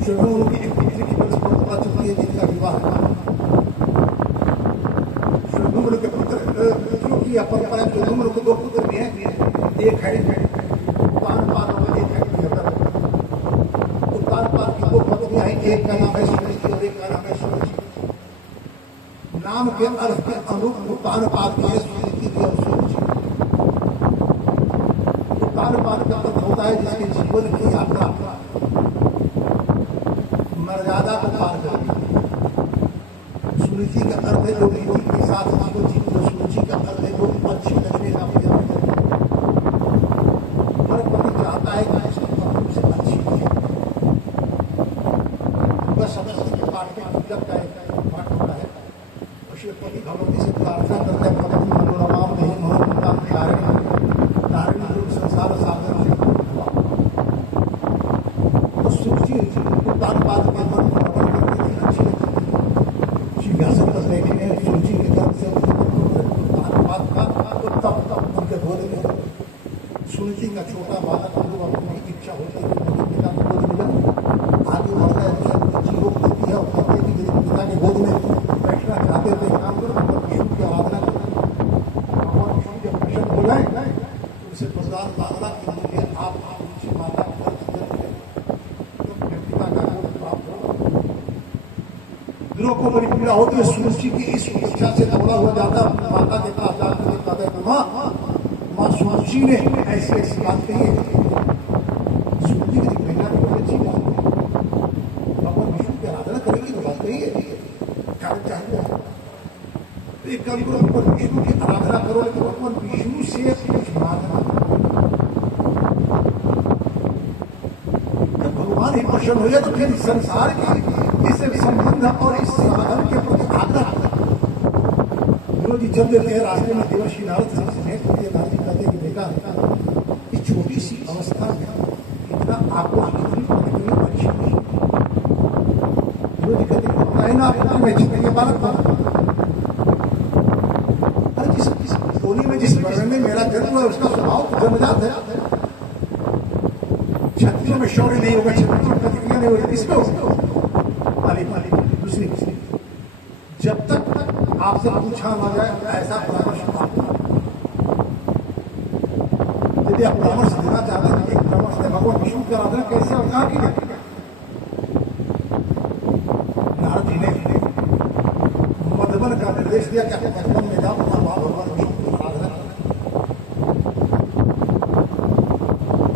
श्रवणों की एक पुत्री की पता चलती है जिनका विवाह श्रवणों के पुत्रों की परंपरा श्रवणों को 2 पुत्र भी हैं, एक है उत्तानपाद और एक है प्रियव्रत। उत्तानपाद की 2 पत्नियां हैं, एक का नाम है सुनीति और एक का नाम है सुरुचि। नाम के अर्थ के अनुरूप उत्तानपाद की है सुनीति की और सुरुचि। उत्तानपाद का अर्थ होता है जिसके जीवन की यात्रा मर्यादा को पार करती। सुरुचि का अर्थ है जो नीति के साथ जीवन जीती है। सुरुचि का अर्थ है जो अच्छी लगने का प्रयत्न करती है। हर कोई चाहता है कि उसकी पत्नी से अच्छी लगे। बस के पाठ में पूजक का एक पाठ होता है। पति भगवती से प्रार्थना करते हैं, भगवती मनोरमाम नहीं मनोरम तारिणी रूप संसार सागर से तो सूची उत्तानपाद के मन को पकड़ करके अच्छी लगती। सिंहासन पर बैठे सूची की तरफ से उत्तानपाद का उत्तम उनके गोद में सूची का छोटा बालक अपनी इच्छा होती है पिता के गोद में आगे बढ़ता है, बच्ची रोक देती है और कहते हैं कि पिता के गोद में बैठना चाहते थे, काम करो और विष्णु की आराधना करो। भगवान विष्णु जब प्रसन्न हो जाए तो उसे प्रसाद मांगना कि मुझे आप रुचि माता पिता का प्राप्त हो। दिलों को बड़ी पीड़ा होती है। सुरुचि की इस इच्छा से दौड़ा हुआ जाता माता के पास जाकर कहता है माँ सुरुचि ने ऐसी ऐसी बात कही है। सुरुचि की प्रेरणा की बहुत अच्छी बात है। भगवान विष्णु की आराधना करेगी तो बात नहीं है। एक काम करो, भगवान विष्णु की आराधना करो लेकिन भगवान विष्णु से कुछ मांगना। जब भगवान ही प्रसन्न हो जाए तो फिर संसार के इस संबंध और इस साधन के प्रति आग्रह। गुरु जी जब देते हैं रास्ते में देवर्षि नारद से नारद जी कहते कि बेटा इस छोटी सी अवस्था में इतना आपको इतनी अच्छी नहीं। गुरु जी कहते पता है ना आप में जितने बालक था जिस टोली में जिस वर्ण में मेरा जन्म है उसका स्वभाव जन्मजात है। क्षत्रियों में शौर्य नहीं होगा, क्षत्रियों में प्रतिक्रिया नहीं होगी। इसको दूसरी जब तक आपसे पूछा ना जाए ऐसा परामर्श यदि आप परामर्श देना चाहते हैं एक परामर्श है भगवान विष्णु की आराधना कैसे और कहाँ की जाती है। नारद जी ने मधुबन का निर्देश दिया कि मधुबन में जाओ भगवान विष्णु की आराधना।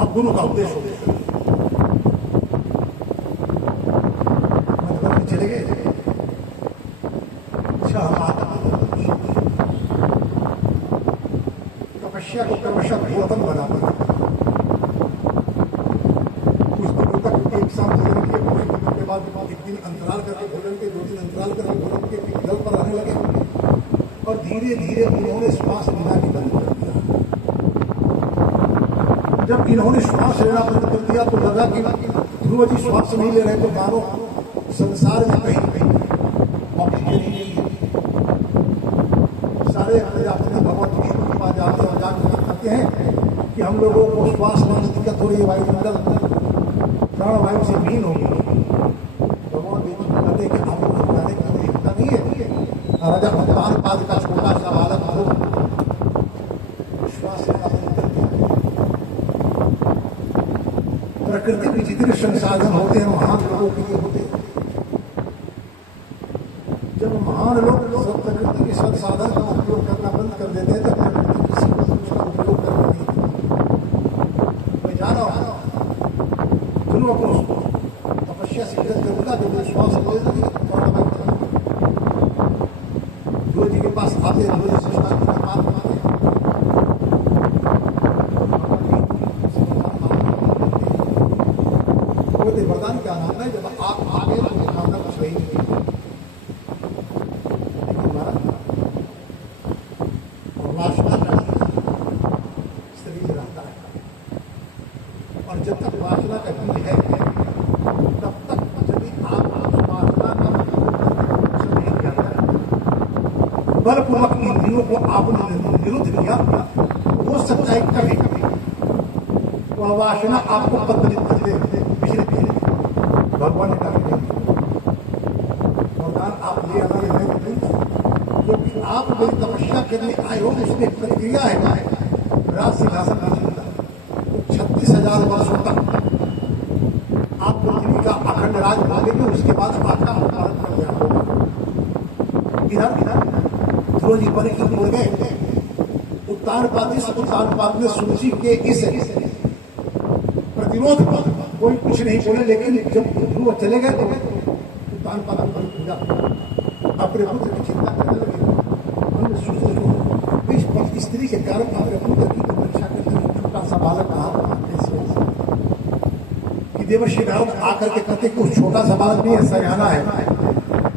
अब गुरु का उद्देश्य हो गया। मधुबन में चले गए तपस्या को क्रमशः भोजन बनाना। कुछ दिनों तक एक साथ भोजन के भोजन के बाद एक दिन अंतराल करके भोजन के 2 दिन अंतराल करके भोजन के जल पर रहने लगे और धीरे धीरे उन्होंने श्वास लेना भी बंद कर दिया। जब इन्होंने श्वास लेना बंद कर दिया तो लगा कि ध्रुव जी श्वास नहीं ले रहे तो मानो संसार में कहीं ऑक्सीजन ही नहीं है। सारे अपने भगवत विष्णु के पास जाते और जाकर कहते हैं कि हम लोगों को श्वास लेने में दिक्कत हो रही है, वायुमंडल प्राणवायु से हीन हो गई। भगवान विष्णु कहते हैं कि आप लोग बताने की आवश्यकता नहीं है। राजा उत्तानपाद का छोटा सा बालक हो श्वास लेना बंद कर दिया। प्रकृति के जितने संसाधन होते हैं महान लोगों के लिए होते हैं। जब महान लोग प्रकृति के संसाधन का उपयोग करना बंद कर देते हैं तो प्रकृति किसी को उसका उपयोग करना नहीं। मैं जा रहा हूँ सुनो अपनो तपस्या से विरत करूंगा जब विश्वास हो गुरु जी के पास आते गुरु जी से वरदान क्या नाम है। जब आप आगे मामला कुछ नहीं शरीर रहता है और जब तक वासना का बीज है तब तक यदि आप वासना का नहीं किया जाए बलपूर्वक इंद्रियों को आपने विरुद्ध किया हो सकता है कभी कभी वह वासना आपको पत्रित कर दे विचलित। भगवान ने मेरी तपस्या करने आए हो, उसमें एक प्रक्रिया है राज सिंहासन का। 36,000 वर्षों तक आप पृथ्वी का अखंड राज भागेंगे, उसके बाद आपका पालन कर दिया होगा। इधर ध्रुव जी बने की बोल गए, उत्तानपाद ने सूची के इस प्रतिरोध पर कोई कुछ नहीं बोले, लेकिन जब ध्रुव चले गए तो उत्तानपाद बड़ी पूजा अपने पुत्र की चिंता करने लगे। इस स्त्री के कारण अपने पुत्र की परीक्षा करते हुए छोटा सा बालक कहा कि देवर्षि नारद आकर के कहते कि उस छोटा सा बालक नहीं है, सयाना है।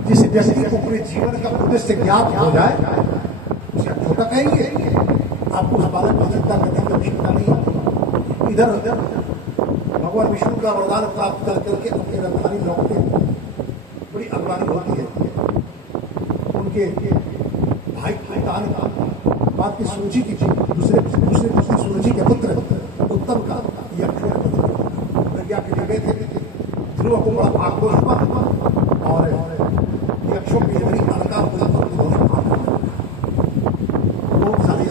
जिस व्यक्ति को पूरे जीवन का उद्देश्य ज्ञात हो जाए उसे छोटा कहेंगे। आपको उस बालक की चिंता करने की आवश्यकता नहीं है। इधर भगवान विष्णु का वरदान प्राप्त करके अपने राजधानी लौटते बड़ी अगवानी होती है। उनके भाई बात की सूची की दूसरे सूची के पुत्र उत्तम का प्रज्ञा के लिए गए थे। ध्रुव को बड़ा आक्रोश हुआ और यक्षों की बड़ी अलकार बहुत सारे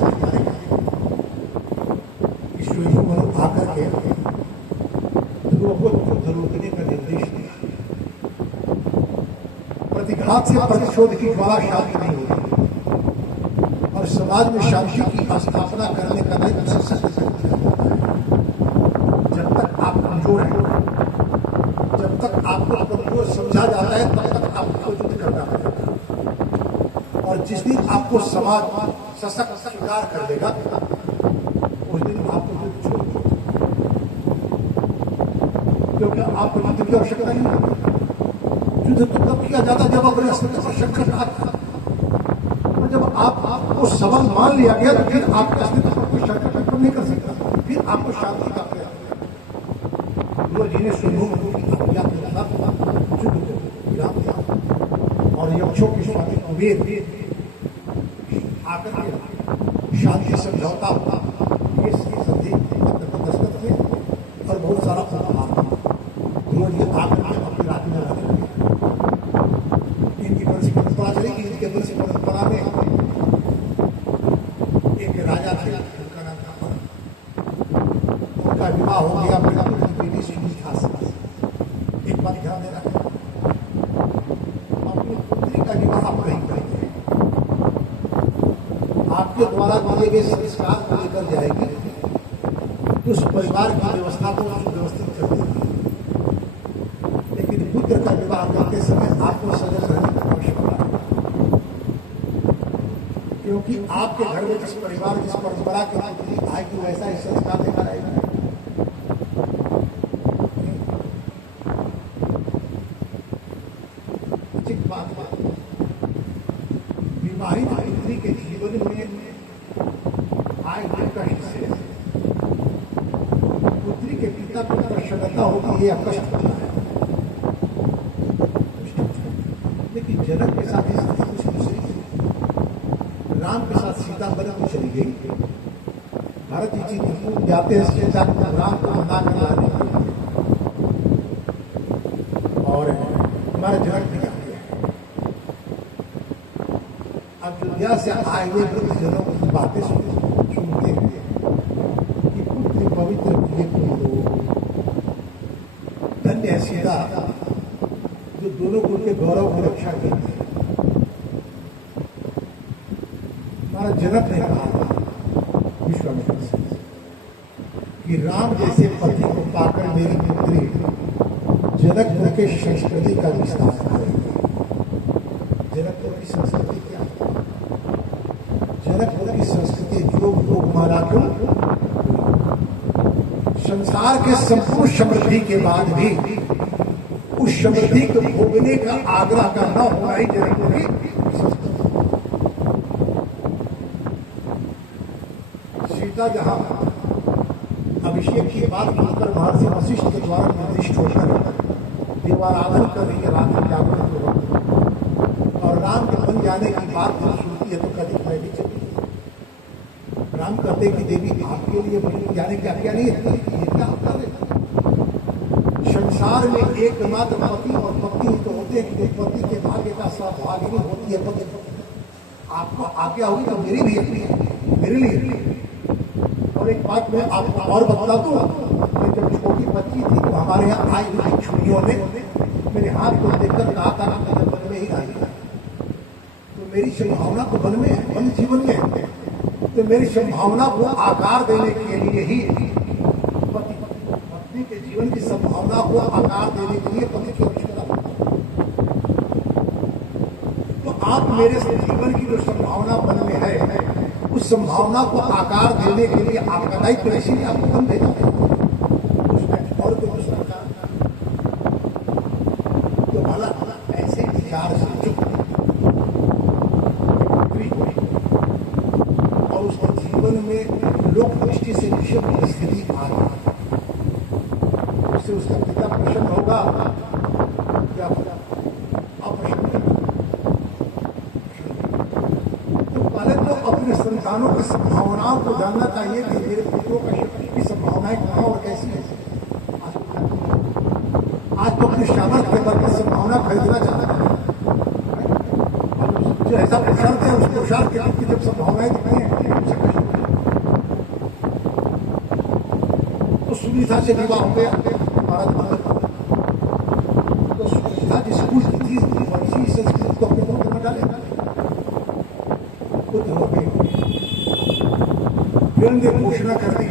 आकर के ध्रुव को रोकने का निर्देश दिया। प्रतिघात से प्रतिशोध की ज्वाला शांति नहीं होती और समाज में शांति की स्थापना करने का दायित्व सशक्त कर दिया। जब तक आप कमजोर हैं, जब तक आपको कमजोर समझा जाता है, तब तक आपको युद्ध करना पड़ेगा। और जिस दिन आपको समाज सशक्त स्वीकार कर देगा उस दिन आपको युद्ध छोड़ देगा, क्योंकि आपको युद्ध की आवश्यकता नहीं है। युद्ध तो तब किया जाता जब अपने अस्तित्व पर शंका आता, और जब आपको सबल मान लिया गया तो फिर आपके अस्तित्व पर कोई शंका नहीं कर सकता, फिर आपको शांति का प्रयास। जी ने सुनून की आज्ञा के अनुसार युद्ध को विराम दिया और यक्षों के स्वामी कुबेर आकर के शांति समझौता ये संधि दस्तखत थे और बहुत सारा उपहार जी आकर के अपनी राज्य में रहने लगे। इनकी वंश परंपरा चली कि इनके वंश परंपरा में एक राजा थे, उनका नाम था परम। उनका विवाह हो गया बेटी सुनीता से। एक बात ध्यान देना, अपनी पुत्री का विवाह आप नहीं करेंगे, आपके द्वारा किए गए संस्कार को लेकर जाएगी तो उस परिवार की व्यवस्था को व्यवस्थित कर देगी। लेकिन पुत्र का विवाह करते समय आपको सजग रहने की आवश्यकता है, क्योंकि आपके घर में जिस परिवार जिस परंपरा के पुत्री आएगी वैसा ही संस्कार देखा रहेगा। विवाहित पुत्री के जीवन में आए हुए कष्ट से पुत्री के पिता को प्रसन्नता होगी, ये कष्ट होता है। लेकिन जनक के साथ कुछ दूसरी, राम के साथ सीता वन को चली गई। भरत जी चित्रकूट जाते हैं राम को मना कर लाने और हमारे जनक ने अयोध्या से आए हुए वृद्धजनों की बातें सुनते हुए कि पुत्र पवित्र प्रिय को धन्य है सीता जो दोनों कुल के गौरव की रक्षा करती है। हमारा जनक ने कहा विश्वामित्र से कि राम जैसे पति को पाकर मेरी पुत्री जनकपुर के संस्कृति का विस्तार करेगी। जनकपुर की संस्कृति क्या है? जनकपुर की संस्कृति योग योग माना क्यों? संसार के संपूर्ण समृद्धि के बाद भी उस समृद्धि को भोगने का आग्रह करना होना ही जनकपुर की संस्कृति। सीता जहां अभिषेक की बात मानकर महर्षि वशिष्ठ के द्वारा निर्दिष्ट होकर देवाराधन कर रही है, रात्रि जागरण और राम के बन जाने की बात जब सुनती है तो कभी मैं भी चली। राम कहते कि देवी आपके लिए बन जाने की आज्ञा नहीं है, संसार में एकमात्र पति और पत्नी तो होते हैं कि पति के भाग्य का सौभाग्य होती है पति। आपको आज्ञा होगी तो मेरी भी है, मेरे लिए। और एक बात मैं आपको और बता दूं कि जब छोटी बच्ची थी तो हमारे यहाँ आई हुई छुट्टियों ने मेरे हाथ को देखकर कहा था कि जब वन में ही आई है तो मेरी संभावना तो वन में है, वन जीवन में है। तो मेरी संभावना को आकार देने के लिए ही पत्नी के जीवन की संभावना को आकार देने के लिए पति की आवश्यकता होती है। तो आप मेरे जीवन की जो संभावना वन में है उस संभावना को आकार देने के लिए आपका दायित्व, इसीलिए आपको हम भेजा उसमें और कोई दूसरा काम तो भला ऐसे विचार से चुप और उसके जीवन में लोक दृष्टि से विषम की स्थिति आ रही उससे उसका पिता प्रसन्न होगा या अप्रसन्न। तो पहले तो अपने संतानों की संभावनाओं को जानना चाहिए कि मेरे पुत्रों की संभावनाएं कहाँ और कैसी है। आज तो अपने सामर्थ्य के बल पर संभावना खरीदना चाहता है। जो ऐसा पुरुषार्थ है उस पुरुषार्थ के लिए जब संभावनाएं दिखती हैं तो सुविधा से विवाह हो गया भारत भारत तो सुविधा जिस स्कूल की थी वैसी संस्कृति को अपने पुत्र में डाले बुद्ध हो गए। ने घोषणा कर दी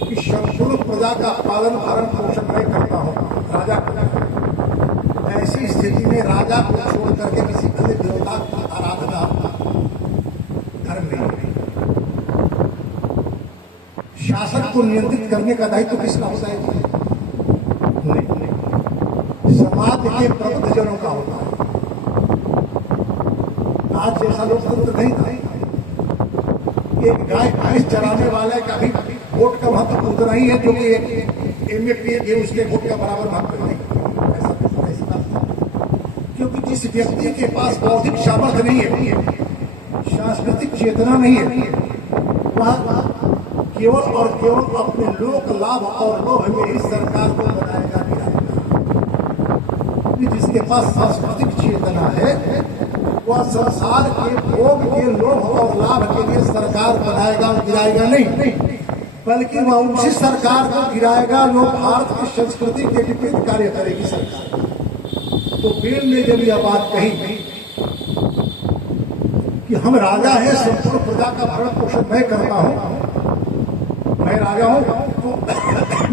कि संपूर्ण प्रजा का पालन भरण पोषण मैं करता हूँ। राजा ऐसी स्थिति में राजा को छोड़ करके किसी अन्य देवता की आराधना धर्म नहीं। शासन को नियंत्रित करने का दायित्व किसका होता है? नहीं, समाज के प्रबुद्ध जनों का होता है। आज जैसा लोकतंत्र नहीं था, एक गाय भैंस चराने वाले का भी वोट का महत्व उतना ही है जो कि एक एमए उसके वोट का बराबर महत्व नहीं। क्योंकि जिस व्यक्ति के पास बौद्धिक सामर्थ्य नहीं है, सांस्कृतिक चेतना नहीं है, वह केवल और केवल अपने लोक लाभ और लोभ में इस सरकार को बनाएगा नहीं। जिसके पास सांस्कृतिक चेतना है वह संसार के भोग के लोभ और लाभ के लिए सरकार बनाएगा और गिराएगा नहीं, बल्कि वह उसी सरकार को गिराएगा जो भारत की संस्कृति के विपरीत कार्य करेगी सरकार। तो बेल ने जब यह बात कही कि हम राजा हैं, संपूर्ण प्रजा का भरण पोषण मैं करता हूं, मैं राजा हूं, तो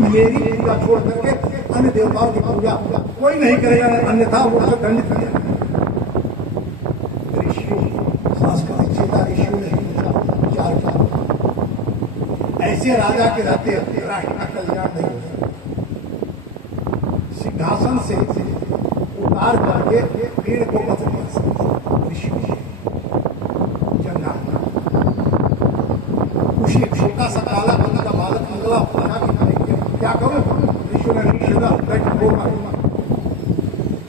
मेरी पूजा छोड़ करके अन्य देवताओं की पूजा कोई नहीं करेगा, अन्यथा वो उसे दंडित करेगा। सांस्कृतिक चेता ऋषियों ने विचार किया। ऐसे राजा के रहते राष्ट्र का कल्याण नहीं हो सकता। सिंहासन से उतार करके पेड़ को बदल ऋषि उसी छोटा सा काला रंग का बालक निकला, क्या करो? ऋषि ने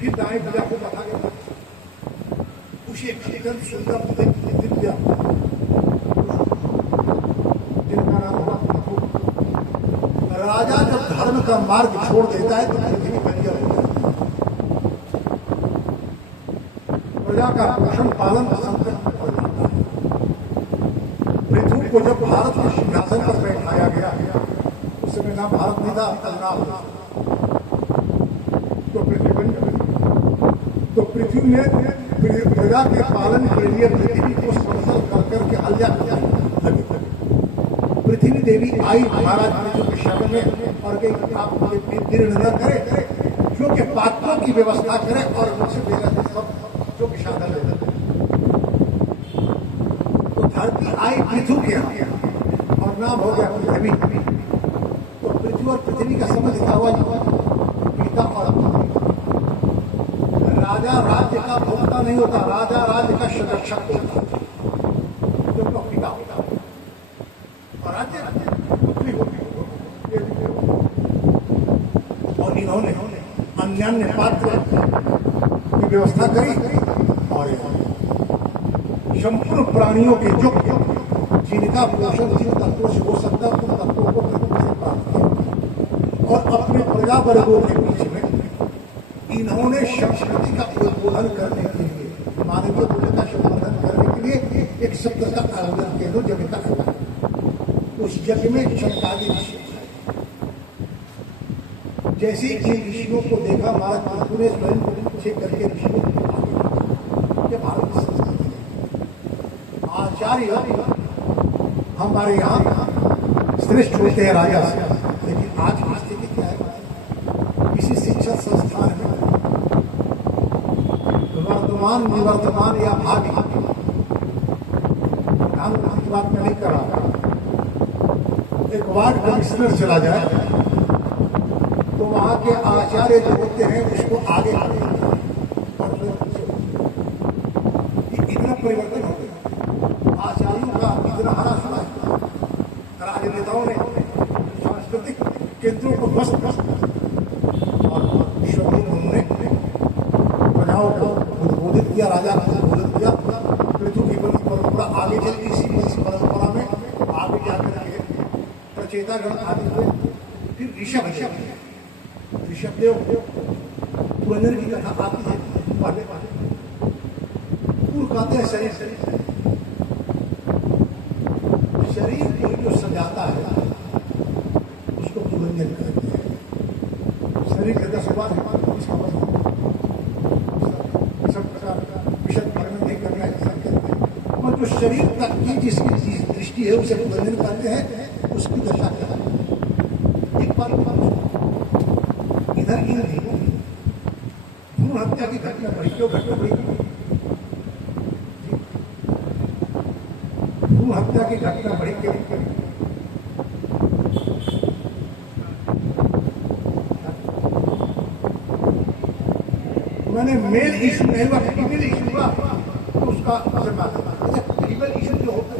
फिर दाएं पूजा को बता गया उसी अत्यंत सुंदर दिव्या जिनका नाम हुआ। राजा जब धर्म का मार्ग छोड़ देता है तो पृथ्वी बंजर हो जाती है। प्रजा का पोषण पालन संकट हो जाता है। पृथ्वी को जब भारत के सिंहासन पर बैठाया गया, उस समय नाम भारत नहीं था, नाम तो पृथ्वी बन गई। तो पृथ्वी ने प्रजा के पालन के लिए पृथ्वी को समतल कर करके हल्या लगी। पृथ्वी देवी आई महाराज पृथ्वी के शरण में और कहीं आप दीर्ण न करे, जो कि पात्रों की व्यवस्था करे और मुझसे मेरा सब जो कि साधन है। तो धरती आई पृथ्वी के और नाम हो गया पृथ्वी। तो पृथ्वी और पृथ्वी का समझ क्या हुआ? पिता और राजा राज्य का भोक्ता नहीं होता, राजा राज्य का संरक्षक होता है, जो पिता होता है। और राज्य पृथ्वी होती और इन्होंने अन्य पात्र की व्यवस्था करी और संपूर्ण प्राणियों के जो जिनका पोषण जिन तत्वों से हो सकता है उन तत्वों को पृथ्वी से प्राप्त किया। और अपने प्रजा वर्गों के बीच में इन्होंने संस्कृति का उद्बोधन करने के लिए मानवीय मूल्य का संवर्धन एक सत्र का आयोजन केंद्र जब का उस यज्ञ में चमकादी ऋषि जैसे इन ऋषियों को देखा महाराज ठाकुर ने स्वयं को पीछे करके ऋषियों को भारत की संस्कृति है। आचार्य हमारे यहाँ श्रेष्ठ होते हैं राजा से, लेकिन आज की स्थिति क्या है? किसी शिक्षा संस्थान में वर्तमान निवर्तमान या भावी नाम की बात मैं नहीं कर रहा, एक वार्ड कमिश्नर चला जाए तो वहां के आचार्य जो होते हैं उसको आगे इतना परिवर्तन हो गया। आचार्यों का इतना हरा सुना है, राजनेताओं ने सांस्कृतिक केंद्रों को मस्त और विश्वभर उन्होंने प्रजाओं को उद्बोधित किया, राजा को उद्बोधित किया। पृथ्वी की बड़ी परंपरा आगे चली, इसी परंपरा में आगे जाकर के प्रचेतागण आदि हुए। फिर ऋषभदेव पुरंजन की कथा आती है, पहले पूर्व कहते हैं शरीर को जो सजाता है उसको पुरंजन कहते हैं। शरीर के 10 बार सब प्रकार का विशद वर्णन नहीं करना है, और जो शरीर तक की जिसकी दृष्टि है उसे पुरंजन कहते हैं। उसकी दशा क्या है? एक बार इधर भ्रूण हत्या की घटना बढ़ी, क्यों घटना बढ़ी? भ्रूण हत्या की घटना बढ़ी क्यों? मैंने मेल इशू नहीं हुआ, फीमेल इशू हुआ तो उसका असर बात है। अच्छा, फीमेल इशू जो होता है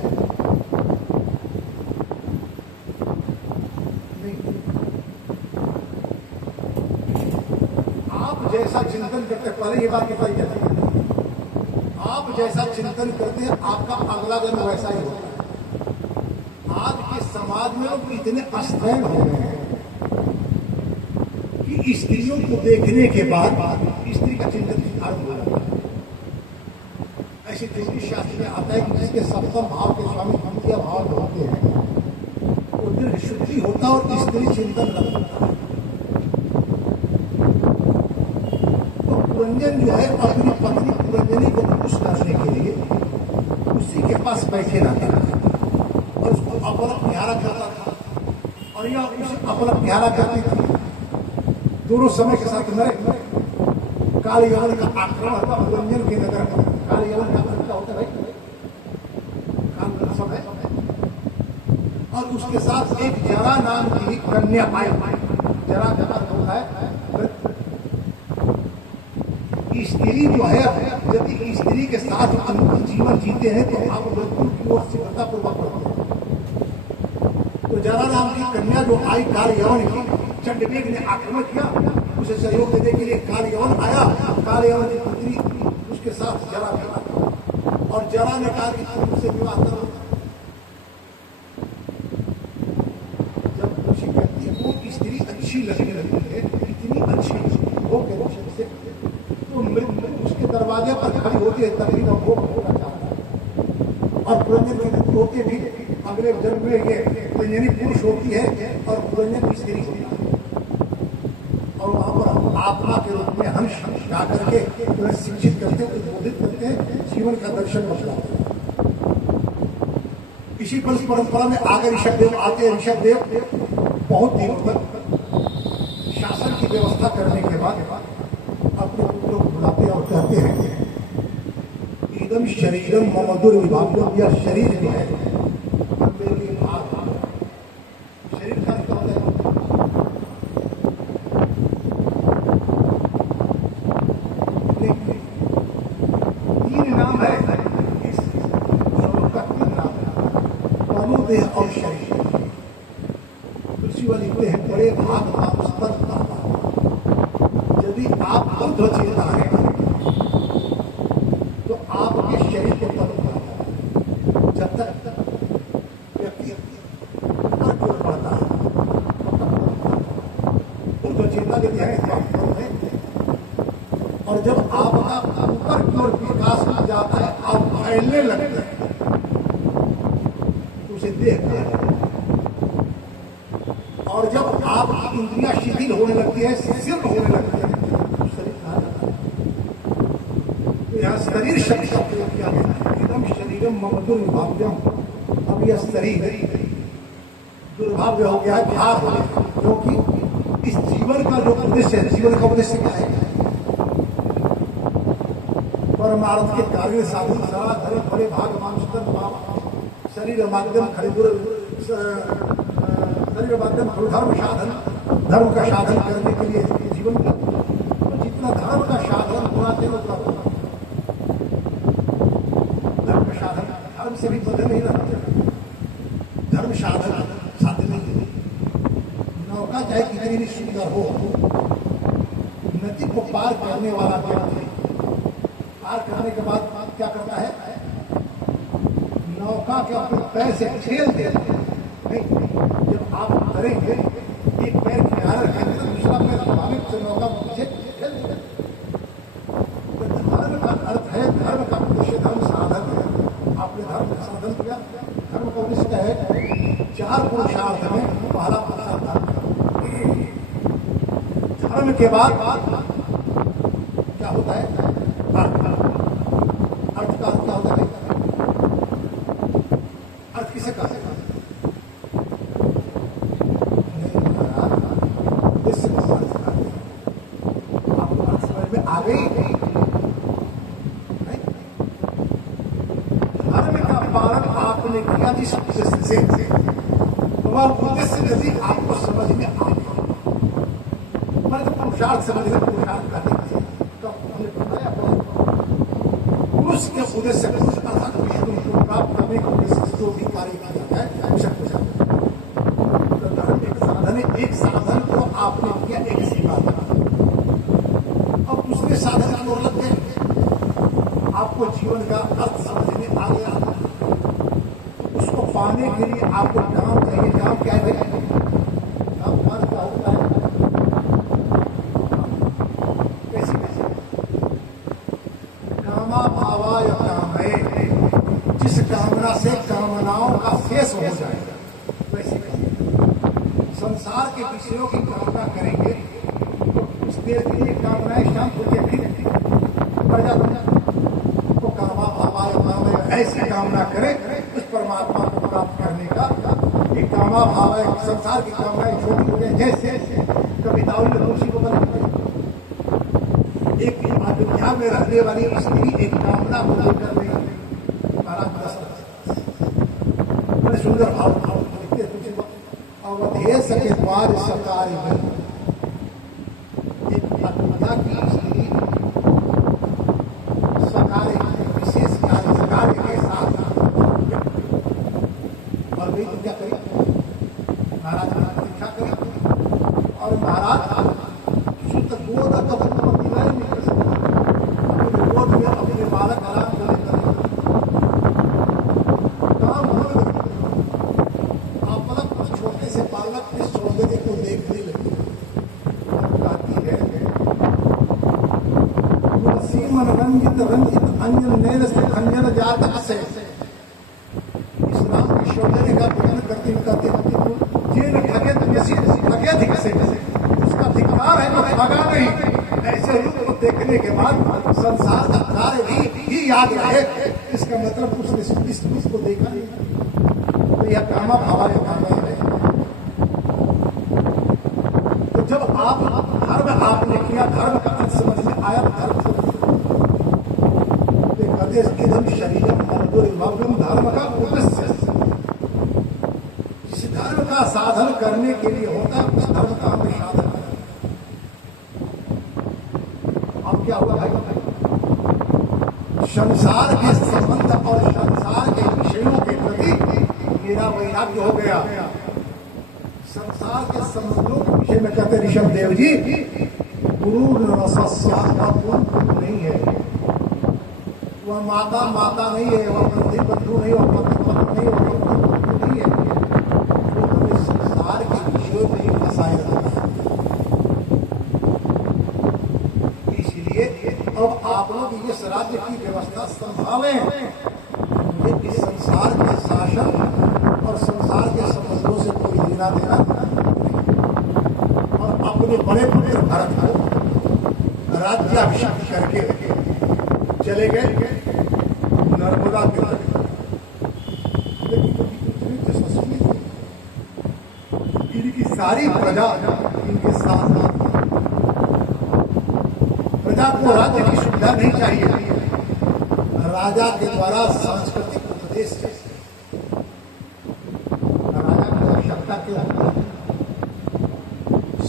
जैसा चिंतन करते हैं, पहले ये बात बताई जाती है, आप जैसा चिंतन करते हैं आपका अगला जन्म वैसा ही होता है। आज के समाज में लोग इतने अस्त्रैन हो गए हैं कि स्त्रियों को देखने के बाद स्त्री का चिंतन आरंभ हो जाता है। ऐसे ज्योतिष शास्त्र में आता है कि जिसके सप्तम भाव के स्वामी द्वितीय भाव होते हैं वो दीर्घ शुद्धि होता है और स्त्री चिंतन लगता है। पुरंजन जो है अपनी पत्नी पुरंजनी को खुश करने के लिए उसी के पास बैठे रहता था और उसको अपना प्यारा करता था और यह उसे अपना प्यारा करती थी। दोनों समय के साथ मरे। काल यवन का आक्रमण हुआ पुरंजन के नगर में। काल यवन का अर्थ होता है काल का समय, और उसके साथ एक जरा नाम की कन्या आई। जरा का अर्थ होता है स्त्री जो है, यदि स्त्री के साथ अनूठ जीवन जीते हैं तो आप मृत्यु की ओर सिद्धता पूर्वक बढ़ते हैं। तो जरा नाम की कन्या जो आई काल यवन की, चंडवेग ने आक्रमण किया, उसे सहयोग देने के लिए काल यवन आया। काल यवन की पुत्री उसके साथ जरा मिला और जरा ने कहा कि तुम मुझसे विवाह करो। जब खुशी कहती है वो स्त्री अच्छी लगने लगती है, इतनी अच्छी हो के उसके दरवाजे पर खड़ी होती है, तभी वो होना चाहता है। और पुरंजन के होते भी अगले जन्म में ये पुरंजनी पुरुष होती है और पुरंजन स्त्री होती है, और वहां पर आत्मा के रूप में हंस गा करके उन्हें शिक्षित करते हैं, उद्बोधित करते हैं, जीवन का दर्शन बतलाते हैं। इसी परंपरा में आगे ऋषभदेव आते हैं। ऋषभदेव बहुत दिनों तक शासन की व्यवस्था करने के बाद अपने पुत्रों को बुलाते और कहते हैं एकदम शरीरम मम दुर्विभाग्यम, या शरीर जो है मेरे लिए भाग। शरीर का क्या होता है? तीन नाम है इस स्वरूप का, तीन नाम है, मनोदेह और शरीर। तुलसी वाली लिखते हैं बड़े भाग आप स्तर का। यदि आप अर्धचेता है तो आपके शरीर को तब करता है जब तक व्यक्ति ऊपर बढ़ता है। अर्धचेता जब है और जब आपका ऊपर की ओर विकास हो जाता है, आप फैलने लगते हैं, उसे देह कहा जाता है। और जब आप इंद्रियां शिथिल होने लगती है, सिर होने लगती है, तो शरीर कहा जाता है। तो यहाँ शरीर शब्द का प्रयोग किया गया है। इदम शरीरम मम दुर्भाव्यम। अब यह शरीर दुर्भाव्य हो गया है, भार हो गया, क्योंकि इस जीवन का जो उद्देश्य है, जीवन का उद्देश्य क्या है? परमार्थ के कार्य साधन सारा धर्म बड़े भाग मानुषतन पाप शरीर माध्यम खड़िगुर शरीर माध्यम धर्म साधन, धर्म का साधन करने के लिए जीवन का तो जितना धर्म का साधन होना चाहिए उतना होगा। धर्म का साधन धर्म से भी बदल नहीं रहना चाहिए। धर्म साधन साध्य नहीं है। नौका चाहे कितनी भी सुंदर हो, नदी को पार करने वाला व्यक्ति पार करने के बाद क्या करता है? नौका के अपने पैर से छेल देते हैं। नहीं, जब आप करेंगे एक पैर किनारे रखेंगे तो दूसरा पैर स्वाभाविक से नौका को पीछे छेल देंगे। धर्म का अर्थ है, धर्म का उद्देश्य धर्म साधन है। आपने धर्म का साधन किया। धर्म का उद्देश्य है 4 पुरुषार्थ में पहला पुरुषार्थ धर्म के बाद क्या होता है? अर्थ का अर्थ क्या होता है? अर्थ किसे कहा जाता है? आपको अर्थ समझ में आ गई? धर्म का पालन आपने किया जिस उद्देश्य से, वह उद्देश्य यदि आपको समझ में आ गया, मैं तो पुरुषार्थ समझ में पुरुषार्थ करने तो हमने बताया पुरुष के उद्देश्य अर्थात विष्णु को प्राप्त करने के उद्देश्य जो भी कार्य किया है उसे पूछा। तो धर्म एक साधन है, एक साधन को आपने किया एक सीमा था। अब दूसरे साधन की ओर लग गए, आपको जीवन का अर्थ समझ में आ गया। उसको पाने के लिए आपको काम चाहिए। काम क्या है? काम क्या होता है? कैसी कामा भावाय कामये, जिस कामना से कामनाओं का शेष हो जाएगा वैसी संसार के विषयों की कामना करेंगे तो कुछ देर के लिए कामनाएं शांत होकर फिर बढ़ जाती है। तो कामा भावाय कामये ऐसी कामना करे उस परमात्मा को प्राप्त करने का। ये कामा भाव है, संसार की कामनाएं छोटी हो गई। जैसे कविताओं में तुलसी को बना एक अयोध्या में रहने वाली स्त्री एक कामना को लेकर गई महाराज दशरथ। बड़े सुंदर भाव लिखते तुलसी को। अवधेश के द्वार सकारी में एक अयोध्या की स्त्री सकारी विशेष कार्य सकारी के साथ और गई तो क्या करी? महाराज दीक्षा करी और महाराज शुद्ध गोद गोद में अपने बालक आराम को लेकर काम होने लगे। आप मतलब कुछ छोटे से बालक के सौंदर्य को देखने लगे। कहती है तुलसी मन रंजित रंजित अंजन नैन से अंजन जात से इस राम के सौंदर्य का वर्णन करते हुए कहते हैं जे न ठगे ठगे धिक से उसका धिक्कार है तो ठगा नहीं। ऐसे रूप को देखने के बाद संसार का कार्य भी याद रहे। इसका मतलब उसने इस रूप को देखा नहीं। तो यह कामा भावा का काम है। तो जब आप धर्म आपने किया, धर्म का अर्थ समझ में आया, धर्म शरीरम धर्म का उद्देश्य जिस धर्म का साधन करने के लिए होता है उस धर्म का हमें साधन करना। अब क्या हुआ भाई? संसार के संबंध और संसार के विषयों के प्रति मेरा वैराग्य हो गया। संसार के संबंधों के विषय में कहते ऋषभ देव जी गुरु नहीं है, वह माता माता नहीं है, वह बंधु बंधु नहीं, वह पति पति नहीं, वह बंधु नहीं है। वो हमें संसार के विषयों में ही फंसाए रहता है। इसलिए अब आप लोग इस राज्य की व्यवस्था संभालें। इस संसार के शासन और अपने बड़े पुत्र भरत को राज्याभिषेक करके चले गए नर्मदा के तट। लेकिन यशस्वी इनकी सारी प्रजा इनके साथ साथ, प्रजा को राज्य की सुविधा नहीं चाहिए, राजा के द्वारा सांस्कृतिक उपदेश चाहिए। राजा की आवश्यकता क्यों होती है?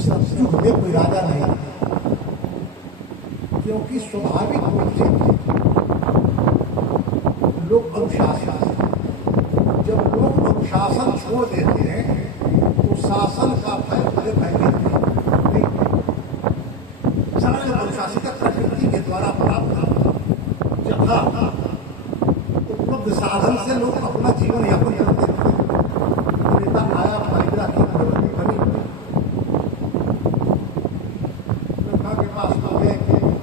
सतयुग में कोई राजा नहीं, क्योंकि स्वाभाविक रूप से लोग अनुशासन, जब लोग अनुशासन छोड़ देते हैं तो शासन का भय बड़े भय नहीं। सारे अनुशासित प्रकृति के द्वारा प्राप्त जहाँ उपलब्ध साधन से लोग अपना जीवन यापन करते हैं। नेता आया, परिग्रह की प्रवृत्ति बनी, लखा के पास तो गए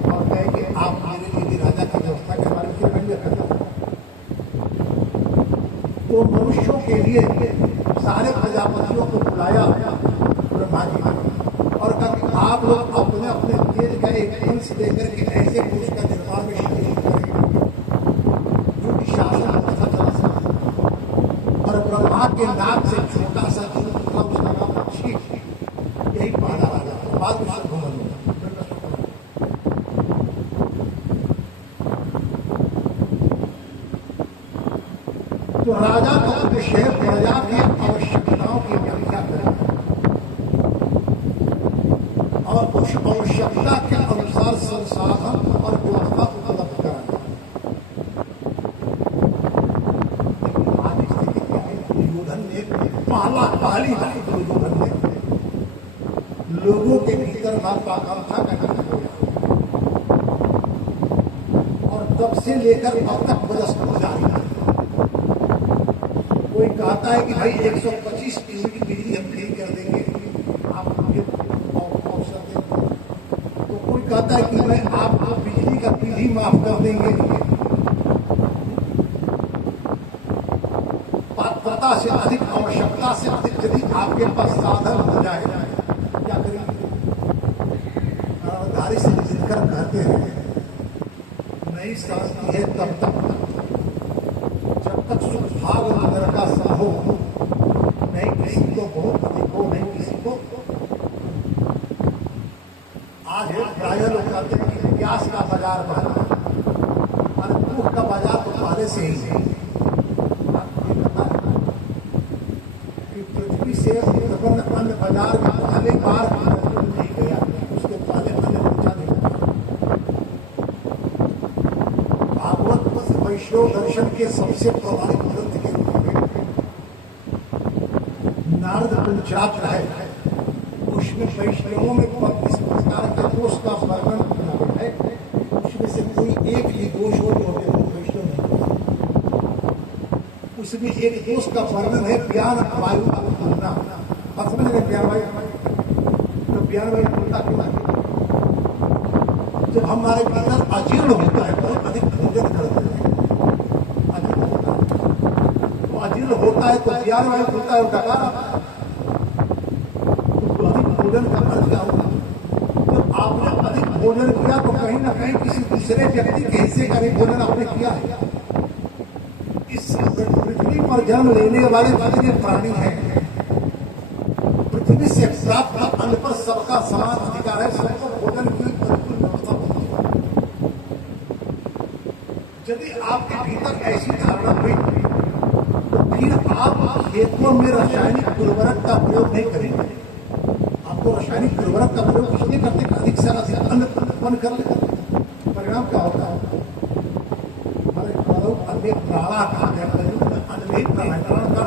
और कहे कि आप मेरे लिए राजा की व्यवस्था के बारे में कहिए करते। तो मनुष्यों के लिए सारे प्रजापतियों को बुलाया ब्रह्मा जी ने और कहा कि आप लोग अपने अपने तेज का एक अंश लेकर के ऐसे पुरुष का निर्माण में शामिल करें जो कि शासन व्यवस्था चला सकते। और ब्रह्मा के नाक से छोटा सा उसका नाम शीख, यही पहला राजा बाद में शत्रुघ्न। तो राजा का विषय प्रजा की आवश्यकताओं की व्याख्या करें और उस आवश्यकता के अनुसार संसाधन और व्यवस्था उपलब्ध कराएं। लेकिन आज स्थिति क्या है? दुर्योधन ने पहली बार दुर्योधन ने लोगों के भीतर महत्वाकांक्षा का जन्म किया और तब से लेकर अब तक बरस जारी है। कोई कहता है कि भाई 125 यूनिट बिजली हम फ्री कर देंगे, आप अवसर देंगे। तो कोई कहता है कि मैं आपको बिजली का बिल ही माफ कर देंगे। पात्रता से अधिक, आवश्यकता से अधिक यदि आपके पास साधन हो जाए, क्या करेंगे? धारी से जिनकर कहते हैं नहीं शांति है तब तक जब तक सुभाग अंदर का हो, नहीं किसी को बहुत अधिक हो, नहीं किसी को। आज प्राय लोग कहते हैं कि प्यास का बाजार बना और भूख का बाजार तो पहले से ही है। कि पृथ्वी से उत्पन्न अन्न बाजार में पहले बार नहीं गया, उसके पहले अन्न पहुंचा नहीं। भागवत वैष्णव दर्शन के सबसे प्रमाणित ग्रंथ के रूप में नारद पंचात्र है, उसमें वैष्णवों में इस प्रकार के दोष का वर्णन किया है। उसमें से कोई एक भी दोष हो तो वैष्णव नहीं। उसमें एक दोष का वर्णन है ज्ञान वायु का तुलना। और समझ गए ज्ञान वायु, तो ज्ञान वायु तुलना क्यों है? जब हमारे भीतर अजीर्ण होता है तो अधिक भोजन करते हैं, अजीर्ण होता है तो ज्ञान वायु होता है, डकार तो अधिक भोजन का फल क्या होगा? जब आपने अधिक भोजन किया तो कहीं ना कहीं किसी दूसरे व्यक्ति के हिस्से का भी भोजन आपने किया है। इस पृथ्वी पर जन्म लेने वाले जितने प्राणी हैं, पृथ्वी से प्राप्त अन्न पर सबका समान अधिकार है, सबको भोजन की बिल्कुल व्यवस्था होती है। यदि आपके भीतर ऐसी धारणा हुई फिर आप खेतों में रासायनिक उर्वरक का प्रयोग नहीं करेंगे। आपको रासायनिक उर्वरक का प्रयोग इसलिए करते हैं अधिक से अधिक अन्न उत्पन्न कर लेते। परिणाम क्या होता है? हमारे प्राणों अन्य प्राणा कहा गया, अन्य प्राण का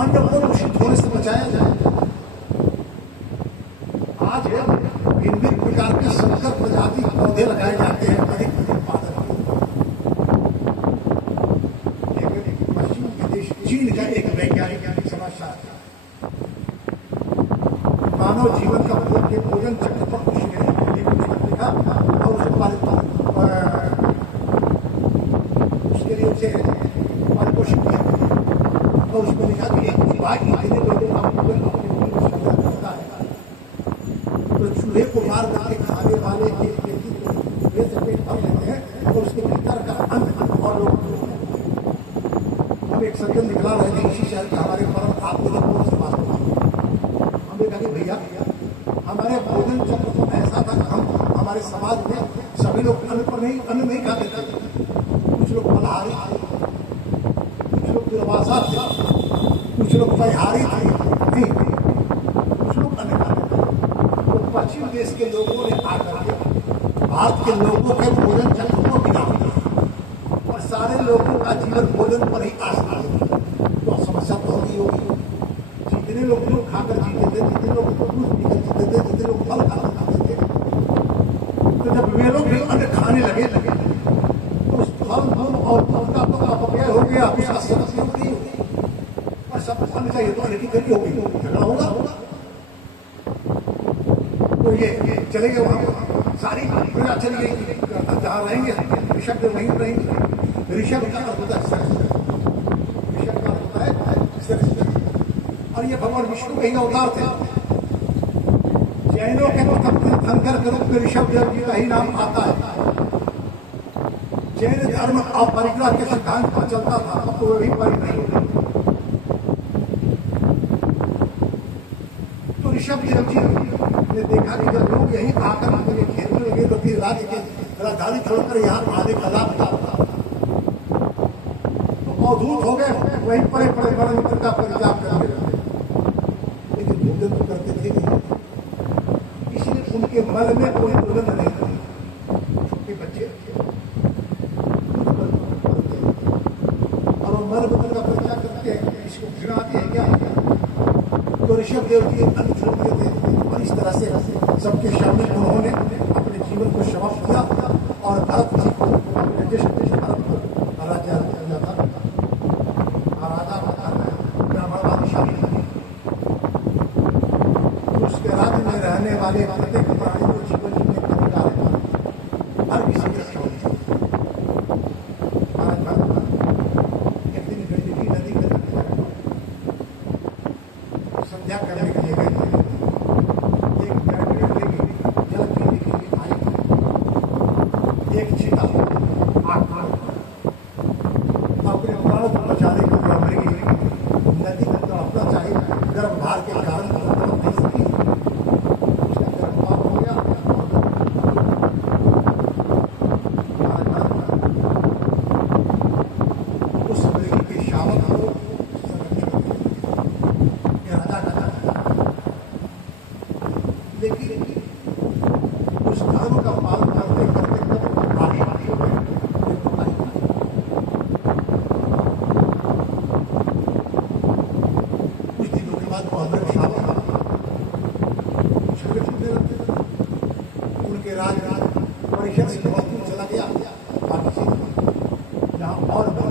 अन्न को दूषित होने से बचाया जाए। आज भिन्न भिन्न प्रकार के संकर प्रजाति पौधे लगाए जाते हैं अधिक उत्पादन। चीन का एक वैज्ञानिक समाचार, मानव जीवन का भोजन चक्र पर लिखा और उसके लिए उसे परिपोषित किया और उसमें लिखा कि एक इतने लोगों का भोजन चूहे को मार करके खाने वाले एक व्यक्ति को वे से पेट भर लेते हैं और उसके भीतर का अन्न और लोग। हम एक सज्जन निकला रहे थे इसी शहर के, हमारे परम आत्मनिर्भर से बात हुआ। हमने कहा कि भैया हमारे भोजन चक्र तो ऐसा था, हम हमारे समाज में सभी लोग अन्न नहीं खाते थे। कुछ लोग फलाहारी थे, कुछ लोग दुर्वासा थे, कुछ लोग परिहारी थे, नहीं कुछ लोग अन्न खाते थे। तो पश्चिम देश के लोगों ने आकर के भारत के लोगों के भोजन चक्र को बिगाड़ दिया और सारे लोगों का जीवन भोजन पर ही आश्रित है। तो समस्या तो होगी। जितने लोग दूध खाकर जीते थे, जितने लोग दूध पीकर जीते थे, जितने लोग फल खाकर खाते थे, तो जब वे लोग भी अन्न खाने लगे तो उस फल फल और फल का तो अपव्यय हो गया, उसका समस्या नहीं होगी और सब अन्न चाहिए तो अन्न की कमी होगी, झगड़ा होगा। तो ये चले गए वहां, सारी प्रजा चली गई जहाँ रहेंगे। ऋषभ देव वहीं रहेंगे। ऋषभ का अर्थ होता है, ऋषभ का होता है और ये भगवान विष्णु के ही अवतार थे। जैनों के प्रथम तीर्थंकर के रूप में ऋषभ देव जी का ही नाम आता है। जैन धर्म अपरिग्रह के सिद्धांत पर चलता था, अब तो वही परिग्रह। तो ऋषभ देव जी ने देखा कि जब लोग यही आकर मुझे खेलने लगे तो फिर राज्य के राजधानी छोड़कर यहाँ आने का लाभ था, तो अवधूत हो गए, वहीं पड़े पड़े बड़े मित्र का परित्याग कर दिया। लेकिन भोजन तो करते थे, इसलिए उनके मन में कोई दुर्गंध नहीं थी। छोटे बच्चे और मर बुद्ध का परित्याग करते हैं, इसको घृणा आती है क्या? तो ऋषभ देव जी अन्न छोड़ते थे और इस तरह से सबके सामने उन्होंने अपने जीवन को समाप्त किया और भरत जी को अपने देश भारत को राजा किया था। राजा ब्राह्मणवादी शामिल थे। उसके राज्य में रहने वाले प्रत्येक प्राणी को जीवन जीने का अधिकार है, हर किसी के साथ। एक दिन गंडकी नदी के संध्या करने के लिए गए थे। एक बैटरी लेके जल पीने के लिए आई, एक चीता अपने प्राणों को बचाने के लिए मरी। नदी में तड़पना चाहिए, गर्भभार के कारण तड़प नहीं सकी, उसका गर्भपात हो गया। उस मृगी के शावक को राजा का, लेकिन उस धर्म का पालन करते करते कब आशादी हो गए कुछ दिनों के बाद वो अमर शावक झगड़े छूटने लगते। उनके राज परिषद से बहुत दूर चला गया, जहाँ और बल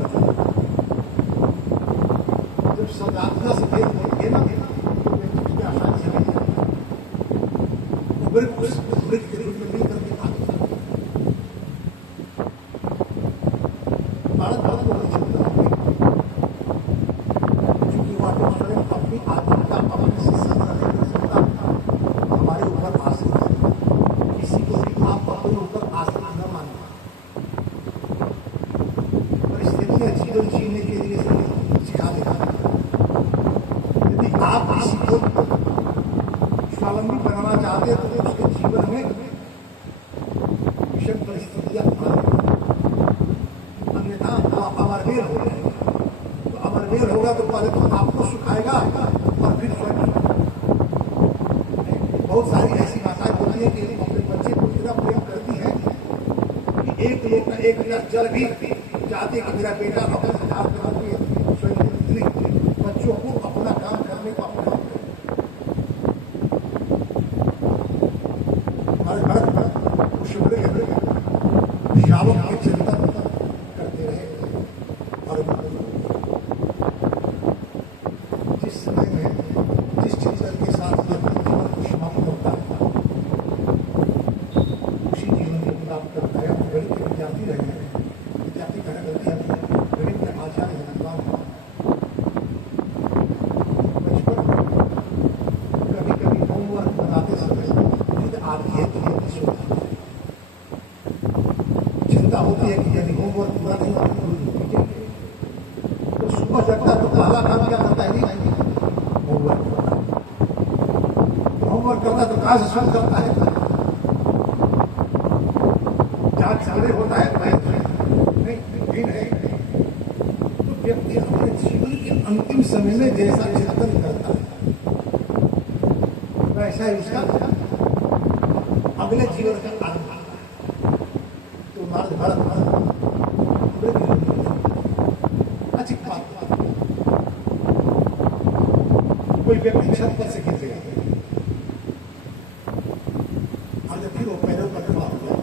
जब सौदात्मा से भेद होंगे ना तो व्यक्ति आसानी से नहीं मृत के रूप में मिलकर के आगे भारत को नहीं चलता, क्योंकि वह स्वयं अपनी आत्मिकता अपने से संग्रह नहीं कर सकता, हमारे ऊपर आश्रित है। किसी को भी आप अपने ऊपर आश्रित न मानिए। परिस्थितियां जीवन जीने के लिए सिखा देगा। यदि आप किसी को स्वावलंबी बनाना चाहते हैं तो उसके जीवन में विषम परिस्थितियां अन्यथा अमरवीर हो जाएगा। तो अमरवीर होगा तो पहले तो आपको सुखाएगा और फिर स्वयं। बहुत सारी ऐसी भाषाएं होती है कि अपने बच्चे को इतना प्रेम करती है कि एक लोग का एक जल भी चाहते कि मेरा बेटा अपने सुधार करके स्वयं बच्चों को अपना काम करने को अपना शावक के चिंतन करते रहे। और जिस समय में जिस चिंतन के साथ जीवन को समाप्त होता है उसी जीवन को प्राप्त करता है। गणित के विद्यार्थी रहे हैं, विद्यार्थी कहना गलती है, गणित के आचार्य है बचपन कभी कभी होमवर्क बनाते समय होती है कि यदि होमवर्क पूरा नहीं हुआ तो सुबह जगता तो पहला काम क्या करता है? होमवर्क करता तो कहाँ से शुरू करता है? जहाँ सवेरे होता है नहीं है। तो व्यक्ति अपने जीवन के अंतिम समय में जैसा चिंतन करता है वैसा ही उसका अगले जीवन का आरंभ होता है। तो मार्ग भारत अच्छी बात। कोई व्यक्ति छत पर से गिर गया और जब फिर वो पैरों पर खड़ा हो गया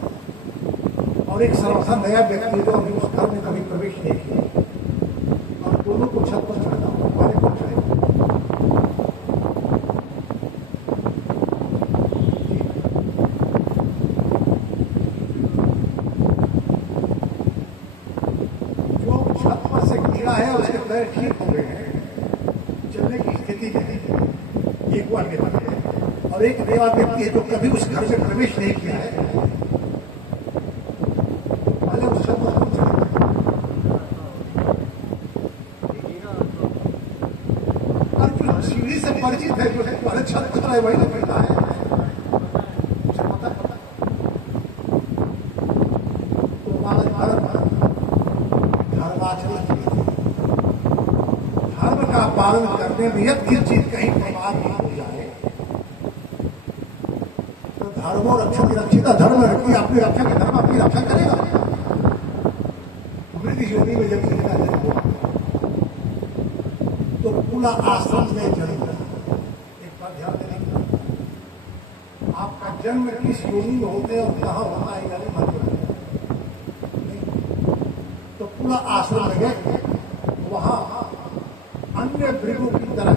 और एक सर्वथा नया व्यक्ति जो अभी उस घर में कभी प्रवेश नहीं किया और दोनों को छत पर चढ़ना हमारे को चढ़े जो छत पर से गिरा है उसके पैर ठीक हो गए हैं, चलने की स्थिति में एक बार के बाद है और एक नया व्यक्ति है जो कभी उस घर में प्रवेश नहीं किया है। सीढ़ी से परिचित है जो है छत खतरा है वही तो पड़ता है। तो धर्म का पालन करने में यदि चीज कहीं प्रमाद नहीं हो जाए तो धर्मो रक्षक रक्षिता धर्म रखी अपनी रक्षा के धर्म अपनी रक्षा करेगा। मृत योनि में जब जिंदा जन्म हुआ तो पूरा आश्रम में जन्म हुआ। एक बात ध्यान देने की, आपका जन्म किस योनि में होते हैं और कहाँ वहां आएगा तो पूरा आश्रम में गए वहां अन्य भृगु की तरह